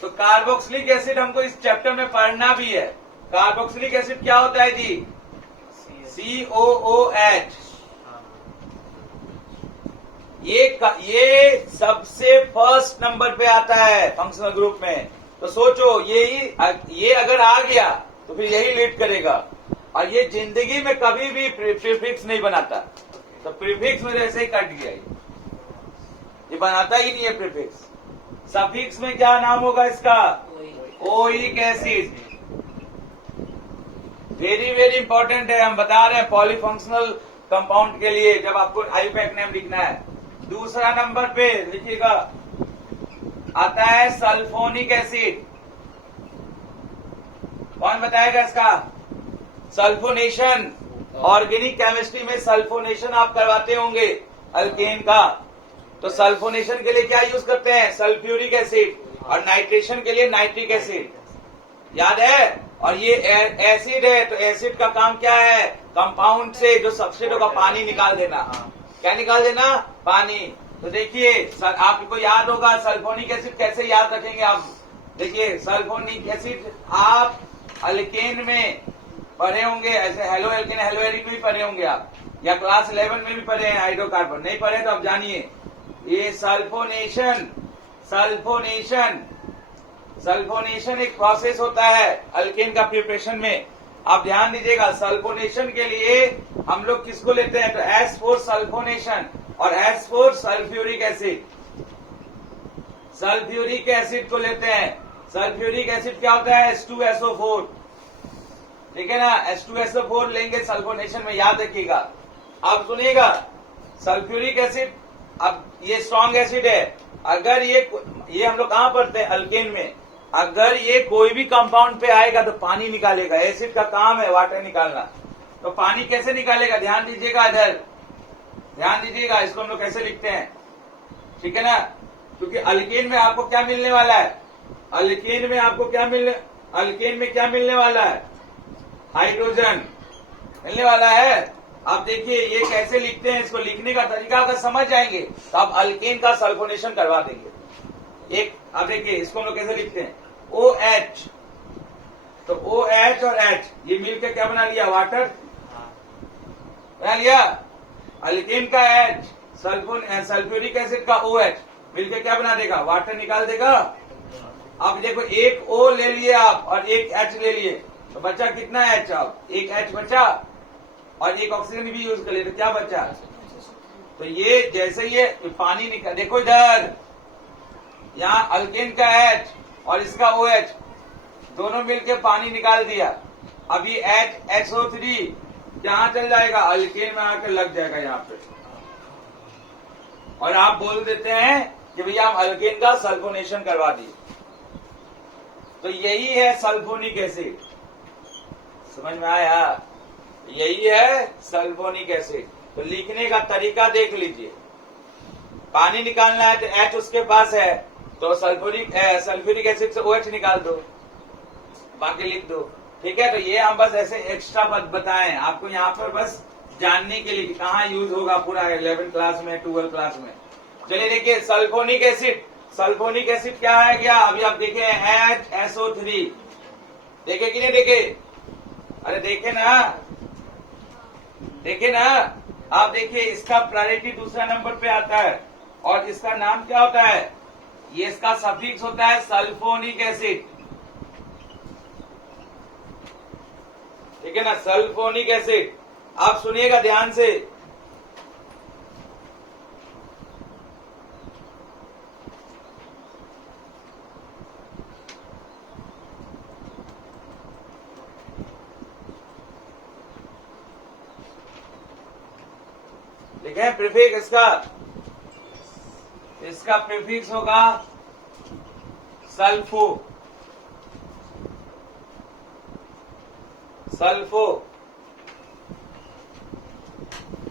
तो कार्बोक्सिलिक एसिड हमको इस चैप्टर में पढ़ना भी है। कार्बोक्सिलिक एसिड क्या होता है जी, COOH। ये सबसे फर्स्ट नंबर पे आता है फंक्शनल ग्रुप में। तो सोचो ये अगर आ गया तो फिर यही लीड करेगा, और ये जिंदगी में कभी भी प्रीफिक्स नहीं बनाता। तो प्रीफिक्स में जैसे ही कट गया, ये बनाता ही नहीं है प्रीफिक्स। सफिक्स में क्या नाम होगा इसका, oic acid. Very very important है, हम बता रहे हैं पॉलीफंक्शनल कंपाउंड के लिए जब आपको आईयूपैक नेम लिखना है। दूसरा नंबर पे लिखिएगा आता है सल्फोनिक एसिड। कौन बताएगा इसका, सल्फोनेशन। ऑर्गेनिक केमिस्ट्री में सल्फोनेशन आप करवाते होंगे अल्केन का। तो सल्फोनेशन के लिए क्या यूज करते हैं, सल्फ्यूरिक एसिड, और नाइट्रेशन के लिए नाइट्रिक एसिड, याद है। और ये एसिड है, तो एसिड का काम क्या है, कंपाउंड से जो सबस्ट्रेट होगा पानी निकाल देना। क्या निकाल देना, पानी। तो देखिए आपको याद होगा सल्फोनिक एसिड कैसे याद रखेंगे आप। देखिए सल्फोनिक एसिड आप अल्केन में पढ़े होंगे, ऐसे हेलो एल्केन हेलो एरिक में भी पढ़े होंगे आप, या क्लास 11 में भी पढ़े हैं हाइड्रोकार्बन। नहीं पढ़े तो आप जानिए, ये सल्फोनेशन एक प्रोसेस होता है अल्केन का प्रिपरेशन में। आप ध्यान दीजिएगा, सल्फोनेशन के लिए हम लोग किसको लेते हैं, तो S4 सल्फोनेशन और S4 sulphuric acid. Sulphuric acid को लेते हैं। सल्फ्यूरिक एसिड क्या होता है, H2SO4, ठीक है ना, H2SO4 लेंगे सल्फोनेशन में, याद रखिएगा। अब सुनिएगा, सल्फ्यूरिक एसिड, अब ये स्ट्रॉन्ग एसिड है। अगर ये हम लोग कहां पढ़ते हैं, अल्केन में। अगर ये कोई भी कंपाउंड पे आएगा तो पानी निकालेगा। एसिड का काम है वाटर निकालना। तो पानी कैसे निकालेगा, ध्यान दीजिएगा, इधर ध्यान दीजिएगा, इसको हम लोग कैसे लिखते हैं, ठीक है ना। क्योंकि अल्केन में आपको क्या मिलने वाला है, अल्केन में क्या मिलने वाला है, हाइड्रोजन मिलने वाला है। आप देखिए ये कैसे लिखते हैं, इसको लिखने का तरीका अगर समझ जाएंगे तो आप अल्केन का सल्फोनेशन करवा देंगे। एक आप देखिए इसको हम लोग कैसे लिखते हैं, OH। तो OH और H ये मिलकर क्या बना लिया, वाटर बना लिया। अल्केन का H, सल्फ्यूरिक एसिड का OH मिलकर क्या बना देगा, वाटर निकाल देगा। अब देखो एक O ले लिए आप और एक H ले लिए, तो बचा कितना H, अब एक H बचा। और एक ऑक्सीजन भी यूज कर ले तो क्या बचा? तो ये जैसे ये पानी निकल, देखो इधर यहाँ अल्केन का H और इसका OH दोनों मिलके पानी निकाल दिया। अब ये HSO3 जहां चल जाएगा? अल्केन में आकर लग जाएगा यहाँ पे, और आप बोल देते हैं कि भैया हम अल्केन का सल्फोनेशन करवा दिए। तो यही है सल्फोनिक एसिड। समझ में आया? यही है सल्फोनिक एसिड। तो लिखने का तरीका देख लीजिए। पानी निकालना है तो H उसके पास है, तो सल्फ्यूरिक एसिड से OH निकाल दो, बाकी लिख दो। ठीक है, तो ये हम बस ऐसे एक्स्ट्रा बताएं आपको यहाँ पर, बस जानने के लिए कि कहाँ यूज होगा पूरा 11th क्लास में 12th क्लास में। चलिए देखिए सल्फोनिक एसिड। सल्फोनिक एसिड क्या है क्या? अभी आप देखे HSO3 देखे कि नहीं देखे? अरे देखे ना, देखे ना आप? देखिए इसका प्रायोरिटी दूसरा नंबर पे आता है, और इसका नाम क्या होता है? ये इसका सफिक्स होता है सल्फोनिक एसिड। ठीक है ना, सल्फोनिक एसिड। आप सुनिएगा ध्यान से। लिखे हैं प्रीफिक्स इसका प्रीफिक्स होगा सल्फो। सल्फो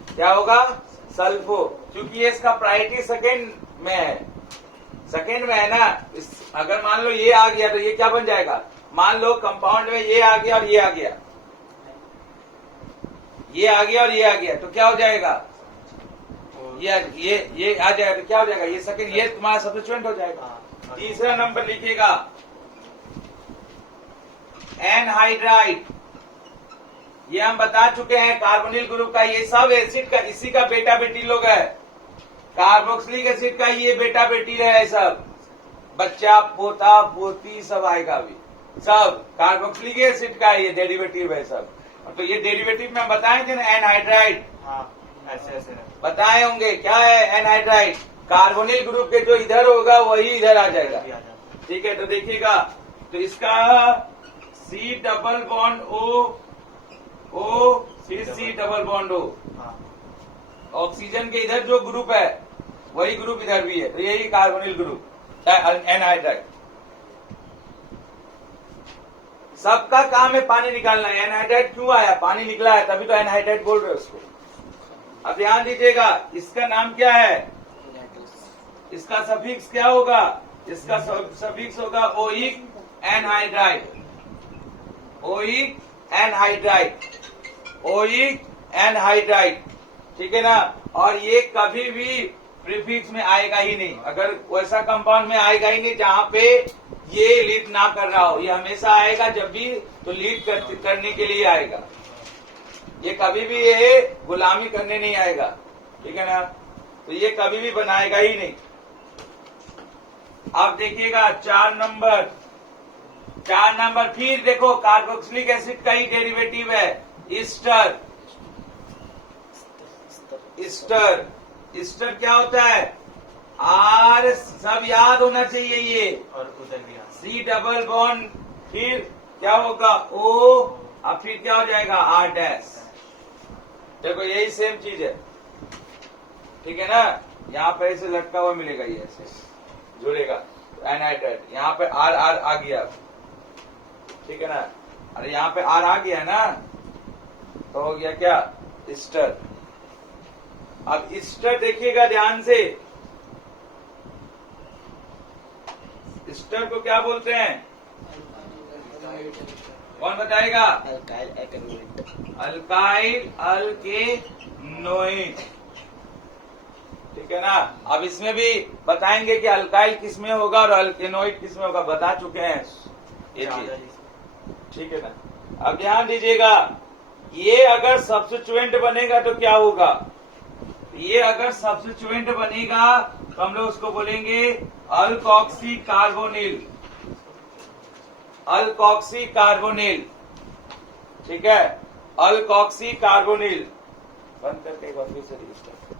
क्या होगा? सल्फो। क्योंकि ये इसका प्रायोरिटी सेकेंड में है, सेकेंड में है ना। अगर मान लो ये आ गया तो ये क्या बन जाएगा? मान लो कंपाउंड में ये आ गया और ये आ गया, ये आ गया और ये आ गया, तो क्या हो जाएगा? ये आ जाएगा तो क्या हो जाएगा? ये सेकेंड, ये तुम्हारा सब्स्टिट्यूएंट हो जाएगा। तीसरा नंबर लिखिएगा एनहाइड्राइड। ये हम बता चुके हैं कार्बोनिल ग्रुप का, ये सब एसिड का इसी का बेटा बेटी लोग है। कार्बोक्सिलिक एसिड का ये बेटा बेटी है, सब बच्चा पोता पोती सब आएगा अभी, सब कार्बोक्सिलिक एसिड का ये डेरिवेटिव है सब। तो ये डेरिवेटिव में बताए थे ना एनहाइड्राइड, ऐसे बताए होंगे क्या है एनहाइड्राइड? कार्बोनिल ग्रुप के जो इधर होगा वही इधर आ जाएगा। ठीक है, तो देखिएगा तो इसका C डबल बॉन्ड O फिर C double bond O। Oxygen के इधर जो ग्रुप है वही ग्रुप इधर भी है, तो यही कार्बोनिल ग्रुप एनहाइड्राइड। सबका काम है पानी निकालना है। एनहाइड्राइड क्यों आया? पानी निकला है तभी तो एनहाइड्राइड बोल रहे हो उसको। अब ध्यान दीजिएगा इसका नाम क्या है? इसका सफिक्स क्या होगा? इसका सफिक्स होगा oic anhydride. Oic anhydride, oic anhydride. ठीक है ना। और ये कभी भी प्रीफिक्स में आएगा ही नहीं, अगर वैसा कंपाउंड में आएगा ही नहीं जहां पे ये लीड ना कर रहा हो। ये हमेशा आएगा जब भी तो लीड करने के लिए आएगा। ये कभी भी ये गुलामी करने नहीं आएगा। ठीक है ना, तो ये कभी भी बनाएगा ही नहीं। आप देखिएगा 4 नंबर फिर देखो कार्बोक्सिलिक एसिड का ही डेरिवेटिव है ईस्टर। ईस्टर क्या होता है? आर, सब याद होना चाहिए ये, और उधर भी C डबल बॉन्ड फिर क्या होगा O, अब फिर क्या हो जाएगा R डैश। देखो यही सेम चीज है। ठीक है ना, यहाँ पे ऐसे लटका हुआ मिलेगा, ये ऐसे जुड़ेगा एनहाइड्राइड। यहाँ पे R आ गया। ठीक है ना, अरे यहाँ पे R आ गया ना, तो हो गया क्या? ईस्टर। अब ईस्टर देखिएगा ध्यान से, ईस्टर को क्या बोलते हैं? कौन बताएगा? अल्काइल अल्केनोइड। ठीक है ना। अब इसमें भी बताएंगे कि अल्काइल किसमें होगा और अल्केनोइड किसमें होगा, बता चुके हैं ये चीज। ठीक है ना। अब ध्यान दीजिएगा, ये अगर सब्स्टिट्यूएंट बनेगा तो क्या होगा? ये अगर सब्स्टिट्यूएंट बनेगा तो हम लोग उसको बोलेंगे अल्कोक्सी कार्बोनिल। Alkoxy carbonyl. ठीक है, अल्कॉक्सी कार्बोनिल बंद करके एक बार फिर से रजिस्टर